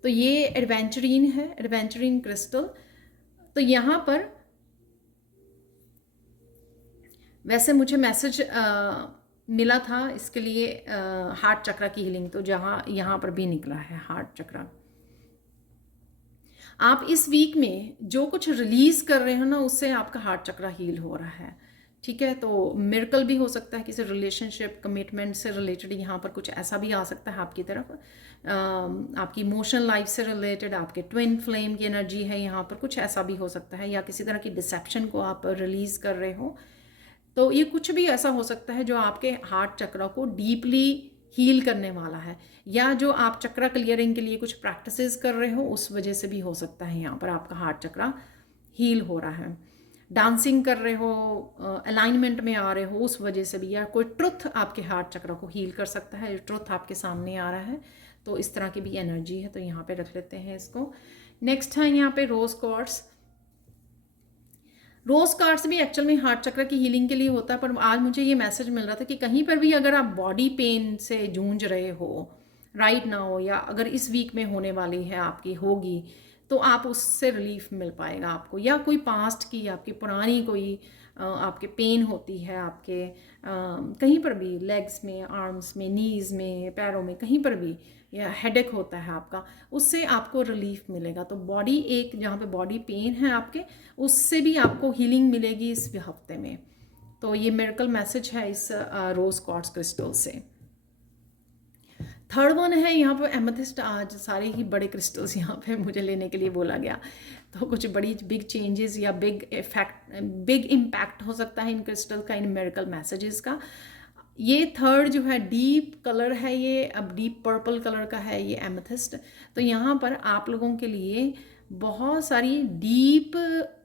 तो ये एडवेंचरिन है, एडवेंचरिन क्रिस्टल। तो यहाँ पर वैसे मुझे मैसेज मिला था इसके लिए हार्ट चक्र की हीलिंग, तो जहाँ यहाँ पर भी निकला है हार्ट चक्र। आप इस वीक में जो कुछ रिलीज कर रहे हो ना, उससे आपका हार्ट चक्र हील हो रहा है, ठीक है। तो मिरेकल भी हो सकता है, किसी रिलेशनशिप, कमिटमेंट से रिलेटेड यहाँ पर कुछ ऐसा भी आ सकता है आपकी तरफ। आपकी इमोशनल लाइफ से रिलेटेड, आपके ट्विन फ्लेम की एनर्जी है यहाँ पर, कुछ ऐसा भी हो सकता है, या किसी तरह की डिसेप्शन को आप रिलीज कर रहे हो। तो ये कुछ भी ऐसा हो सकता है जो आपके हार्ट चक्र को डीपली हील करने वाला है, या जो आप चक्र क्लियरिंग के लिए कुछ प्रैक्टिसेस कर रहे हो उस वजह से भी हो सकता है यहाँ पर आपका हार्ट चक्र हील हो रहा है। डांसिंग कर रहे हो, अलाइनमेंट में आ रहे हो, उस वजह से भी, या कोई ट्रुथ आपके हार्ट चक्र को हील कर सकता है, ट्रुथ आपके सामने आ रहा है, तो इस तरह की भी एनर्जी है। तो यहाँ पे रख लेते हैं इसको। नेक्स्ट है यहाँ पे रोज क्वार्ट्स। रोज कार्ड्स भी एक्चुअल में हार्ट चक्र की हीलिंग के लिए होता है, पर आज मुझे ये मैसेज मिल रहा था कि कहीं पर भी अगर आप बॉडी पेन से जूझ रहे हो राइट नाउ, या अगर इस वीक में होने वाली है आपकी, होगी, तो आप उससे रिलीफ मिल पाएगा आपको। या कोई पास्ट की आपकी पुरानी कोई आपके पेन होती है आपके कहीं पर भी, लेग्स में, आर्म्स में, नीज़ में, पैरों में, कहीं पर भी, या हेडेक होता है आपका, उससे आपको रिलीफ मिलेगा। तो बॉडी एक, जहाँ पे बॉडी पेन है आपके, उससे भी आपको हीलिंग मिलेगी इस हफ्ते में। तो ये मिरेकल मैसेज है इस रोज क्वार्ट्ज क्रिस्टल से। थर्ड वन है यहाँ पर एमेथिस्ट। आज सारे ही बड़े क्रिस्टल्स यहाँ पे मुझे लेने के लिए बोला गया, तो कुछ बड़ी बिग चेंजेस या बिग इम्पैक्ट हो सकता है इन क्रिस्टल का, इन मेरिकल मैसेजेस का। ये थर्ड जो है डीप कलर है, ये अब डीप पर्पल कलर का है ये एमेथिस्ट। तो यहाँ पर आप लोगों के लिए बहुत सारी डीप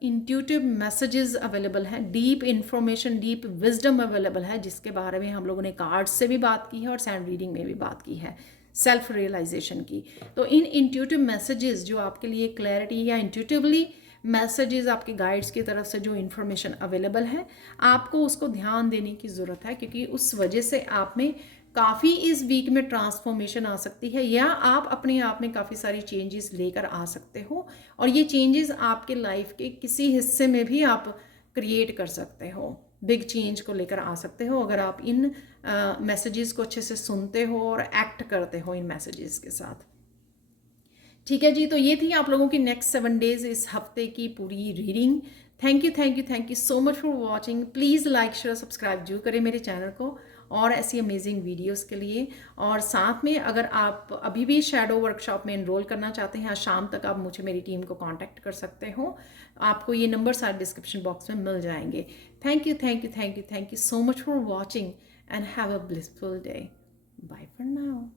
इंट्यूटिव मैसेजेस अवेलेबल हैं, deep information, deep wisdom available है, जिसके बारे में हम लोगों ने कार्ड्स से भी बात की है और सैंड रीडिंग में भी बात की है, सेल्फ रियलाइजेशन की। तो इन इंट्यूटिव मैसेजेस जो आपके लिए क्लैरिटी या इंट्यूटिवली मैसेजेस आपके गाइड्स की तरफ से जो इन्फॉर्मेशन अवेलेबल है, आपको उसको ध्यान देने की ज़रूरत है, क्योंकि उस वजह से आप में काफ़ी इस वीक में ट्रांसफॉर्मेशन आ सकती है, या आप अपने आप में काफ़ी सारी चेंजेस लेकर आ सकते हो, और ये चेंजेस आपके लाइफ के किसी हिस्से में भी आप क्रिएट कर सकते हो, बिग चेंज को लेकर आ सकते हो, अगर आप इन मैसेजेस को अच्छे से सुनते हो और एक्ट करते हो इन मैसेजेस के साथ। ठीक है जी, तो ये थी आप लोगों की नेक्स्ट 7 डेज इस हफ्ते की पूरी reading. Thank you so much for watching. Please like share subscribe जरूर करें मेरे चैनल को और ऐसी अमेजिंग वीडियोस के लिए। और साथ में अगर आप अभी भी शैडो वर्कशॉप में एनरोल करना चाहते हैं, आज शाम तक आप मुझे मेरी टीम को कांटेक्ट कर सकते हो। आपको ये नंबर सारे डिस्क्रिप्शन बॉक्स में मिल जाएंगे। Thank you so much for watching and have a blissful day. Bye for now.